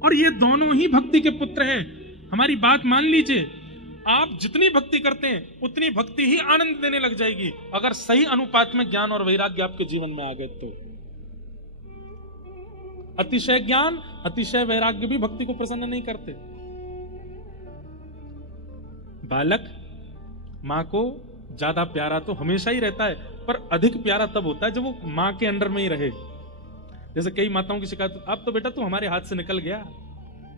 और ये दोनों ही भक्ति के पुत्र हैं। हमारी बात मान लीजिए, आप जितनी भक्ति करते हैं उतनी भक्ति ही आनंद देने लग जाएगी, अगर सही अनुपात में ज्ञान और वैराग्य आपके जीवन में आ गए तो। अतिशय ज्ञान, अतिशय वैराग्य भी भक्ति को प्रसन्न नहीं करते। बालक मां को ज्यादा प्यारा तो हमेशा ही रहता है, पर अधिक प्यारा तब होता है जब वो मां के अंडर में ही रहे। जैसे कई माताओं की शिकायत, अब तो बेटा तू हमारे हाथ से निकल गया,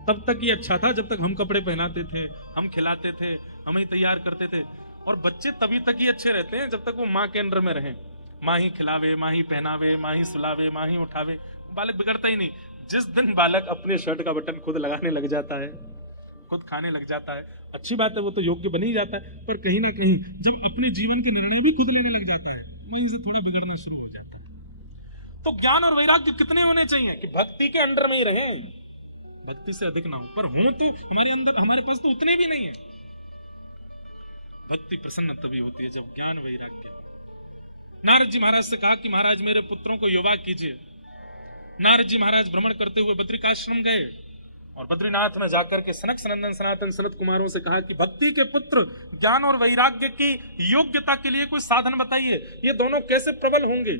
तब तक ये अच्छा था जब तक हम कपड़े पहनाते थे, हम खिलाते थे, हम ही तैयार करते थे। और बच्चे तभी तक ही अच्छे रहते हैं जब तक वो माँ के अंडर में रहें, माँ ही खिलावे, माँ ही पहनावे, माँ ही सुलावे, माँ ही उठावे, बालक बिगड़ता ही नहीं। जिस दिन बालक अपने शर्ट का बटन खुद लगाने लग जाता है, खुद खाने लग जाता है, अच्छी बात है, वो तो योग्य बन ही जाता है, पर कहीं ना कहीं जब अपने जीवन के निर्णय भी खुद लेने लग जाता है, वहीं से थोड़ा बिगड़ना शुरू हो जाता है। तो ज्ञान और वैराग्य कितने होने चाहिए कि भक्ति के अंडर में ही रहे, भक्ति से अधिक ना हो, पर हो तो हमारे अंदर, हमारे पास तो उतने भी नहीं है। भक्ति प्रसन्न तभी होती है जब ज्ञान वैराग्य। नारद जी महाराज से कहा कि महाराज मेरे पुत्रों को युवा कीजिए। नारद जी महाराज भ्रमण करते हुए बद्रिकाश्रम गए और बद्रीनाथ में जाकर के सनक सनंदन सनातन सनत कुमारों से कहा कि भक्ति के पुत्र ज्ञान और वैराग्य की योग्यता के लिए कोई साधन बताइए, ये दोनों कैसे प्रबल होंगे।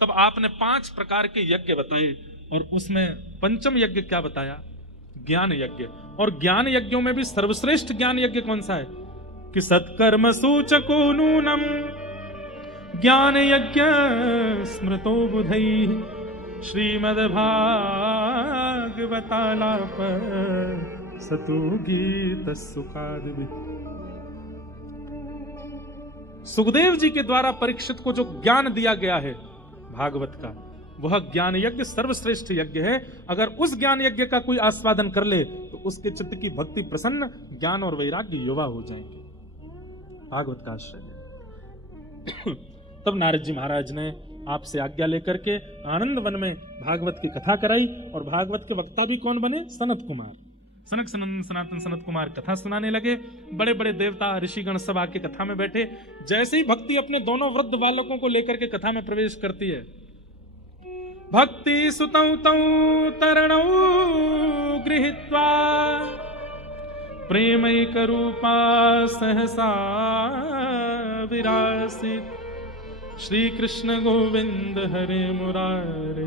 तब आपने 5 प्रकार के यज्ञ बताए और उसमें पंचम यज्ञ क्या बताया? ज्ञान यज्ञ। और ज्ञान यज्ञों में भी सर्वश्रेष्ठ ज्ञान यज्ञ कौन सा है कि सत्कर्म सूचको नूनम ज्ञान यज्ञ स्मृतो बुधैः श्रीमद्भागवतालाप सतु गीत सुखादि। सुखदेव जी के द्वारा परीक्षित को जो ज्ञान दिया गया है भागवत का, वह ज्ञान यज्ञ सर्वश्रेष्ठ यज्ञ है। अगर उस ज्ञान यज्ञ का कोई आस्वादन कर ले तो उसके चित्त की भक्ति प्रसन्न, ज्ञान और वैराग्य युवा हो जाएंगे। भागवत का आश्रय। तब नारद जी महाराज ने आपसे आज्ञा लेकर के आनंद वन में भागवत की कथा कराई और भागवत के वक्ता भी कौन बने? सनत कुमार। सनक सनंदन सनातन सनत कुमार कथा सुनाने लगे। बड़े बड़े देवता ऋषिगण सब आके कथा में बैठे। जैसे ही भक्ति अपने दोनों वृद्ध बालकों को लेकर के कथा में प्रवेश करती है, भक्ति सुतौ तौ तरणौ गृहीत्वा प्रेमैक रूपा सहसा विरासित श्री कृष्ण गोविंद हरे मुरारे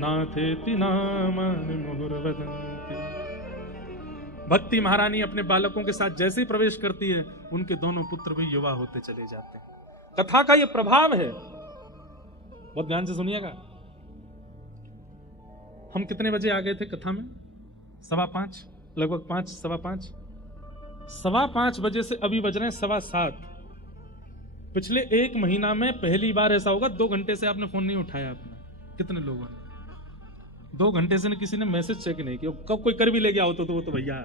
नाथेति नामानि मुहुर्वदन्ति। भक्ति महारानी अपने बालकों के साथ जैसे ही प्रवेश करती है, उनके दोनों पुत्र भी युवा होते चले जाते हैं। कथा का यह प्रभाव है, बहुत ध्यान से सुनिएगा। हम कितने बजे आ गए थे कथा में? 5:15, लगभग 5, 5:15। 5:15 बजे से अभी बज रहे हैं 7:15। पिछले 1 महीना में पहली बार ऐसा होगा 2 घंटे से आपने फोन नहीं उठाया अपना। कितने लोगों ने 2 घंटे से किसी ने मैसेज चेक नहीं किया। कब कोई कर भी ले गया हो तो वो तो भैया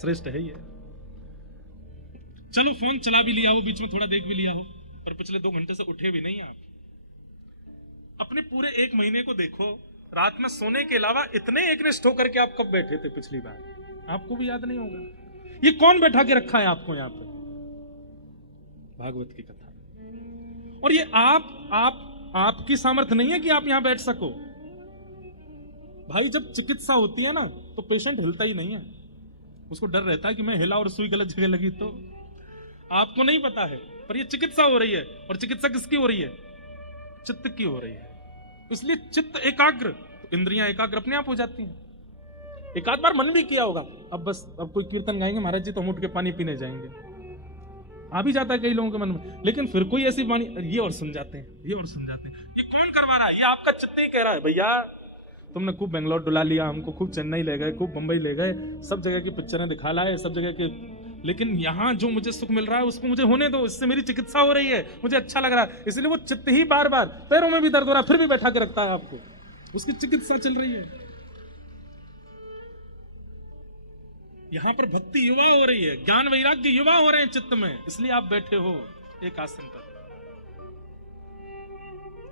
श्रेष्ठ है ही है। चलो फोन चला भी लिया हो, बीच में थोड़ा देख भी लिया हो, पर पिछले 2 घंटे से उठे भी नहीं आप। अपने पूरे 1 महीने को देखो, रात में सोने के अलावा इतने एकनिष्ठ होकर के आप कब बैठे थे पिछली बार? आपको भी याद नहीं होगा। ये कौन बैठा के रखा है आपको यहाँ पे? भागवत की कथा। और ये आपकी सामर्थ्य नहीं है कि आप यहां बैठ सको। भाई जब चिकित्सा होती है ना तो पेशेंट हिलता ही नहीं है, उसको डर रहता है कि मैं हिला और सुई गलत जगह लगी तो। आपको नहीं पता है, पर ये चिकित्सा हो रही है। और चिकित्सा किसकी हो रही है? चित्त की हो रही है। इसलिए चित्त एकाग्र, तो इंद्रियां एकाग्र अपने आप हो जाती हैं। एक आध बार मन भी किया होगा, अब कोई कीर्तन गाएंगे महाराज जी तो हम उठ के पानी पीने जाएंगे, आ भी जाता है कई लोगों के मन में। लेकिन फिर कोई ऐसी वाणी, ये और सुन जाते हैं, ये और सुन जाते हैं। ये कौन करवा रहा है? ये आपका चित्त ही कह रहा है भैया तुमने खूब बेंगलोर डुला लिया, हमको खूब चेन्नई ले गए, खूब बंबई ले गए, सब जगह की पिक्चरें दिखा लाए, सब जगह के, लेकिन यहाँ जो मुझे सुख मिल रहा है उसको मुझे होने दो, इससे मेरी चिकित्सा हो रही है, मुझे अच्छा लग रहा है। इसलिए वो चित्त ही बार बार पैरों में भी दर्द हो रहा है फिर भी बैठा के रखता है आपको, उसकी चिकित्सा चल रही है। यहां पर भक्ति युवा हो रही है, ज्ञान वैराग्य युवा हो रहे हैं चित्त में, इसलिए आप बैठे हो एक आसन पर।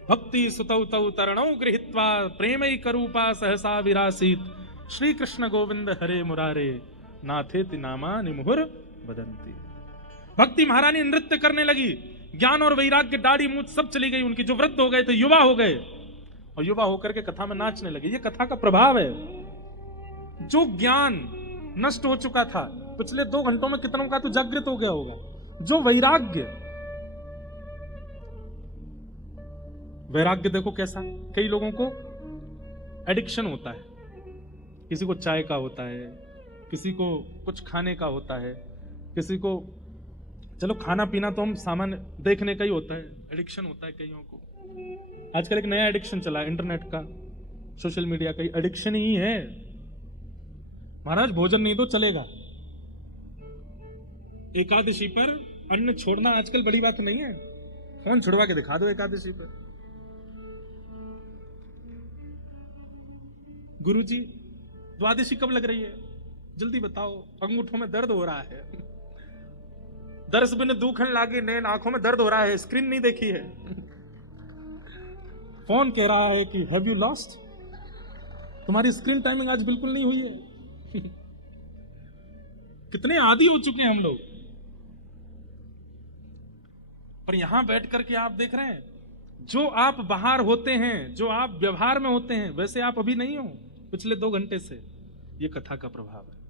भक्ति सुतौ तौ तरणौ गृहीत्वा प्रेमैक रूपा सहसा विरासीत श्री कृष्ण गोविंद हरे मुरारे नाथेति नामानि मुहुर्वदन्ति। भक्ति महारानी नृत्य करने लगी। ज्ञान और वैराग्य, दाढ़ी मूछ सब चली गई उनकी। जो वृद्ध हो गए थे युवा हो गए, और युवा होकर के कथा में नाचने लगे। ये कथा का प्रभाव है। जो ज्ञान नष्ट हो चुका था पिछले 2 घंटों में कितनों का तो जागृत हो गया होगा। जो वैराग्य, वैराग्य देखो कैसा, कई लोगों को एडिक्शन होता है, किसी को चाय का होता है, किसी को कुछ खाने का होता है, किसी को चलो खाना पीना तो हम सामान्य देखने का ही होता है, एडिक्शन होता है कईयों को। आजकल एक नया एडिक्शन चला है इंटरनेट का, सोशल मीडिया का, एडिक्शन ही है। महाराज भोजन नहीं तो चलेगा, एकादशी पर अन्न छोड़ना आजकल बड़ी बात नहीं है। फोन छुड़वा के दिखा दो एकादशी पर। गुरुजी द्वादशी कब लग रही है, जल्दी बताओ, अंगूठों में दर्द हो रहा है, दर्श बिन दूखन लागे नैन, आंखों में दर्द हो रहा है, स्क्रीन नहीं देखी है। फोन कह रहा है कि हैव यू लॉस्ट, तुम्हारी स्क्रीन टाइमिंग आज बिल्कुल नहीं हुई है। कितने आदी हो चुके हैं हम लोग। पर यहां बैठ करके आप देख रहे हैं, जो आप बाहर होते हैं, जो आप व्यवहार में होते हैं, वैसे आप अभी नहीं हो पिछले 2 घंटे से। ये कथा का प्रभाव है।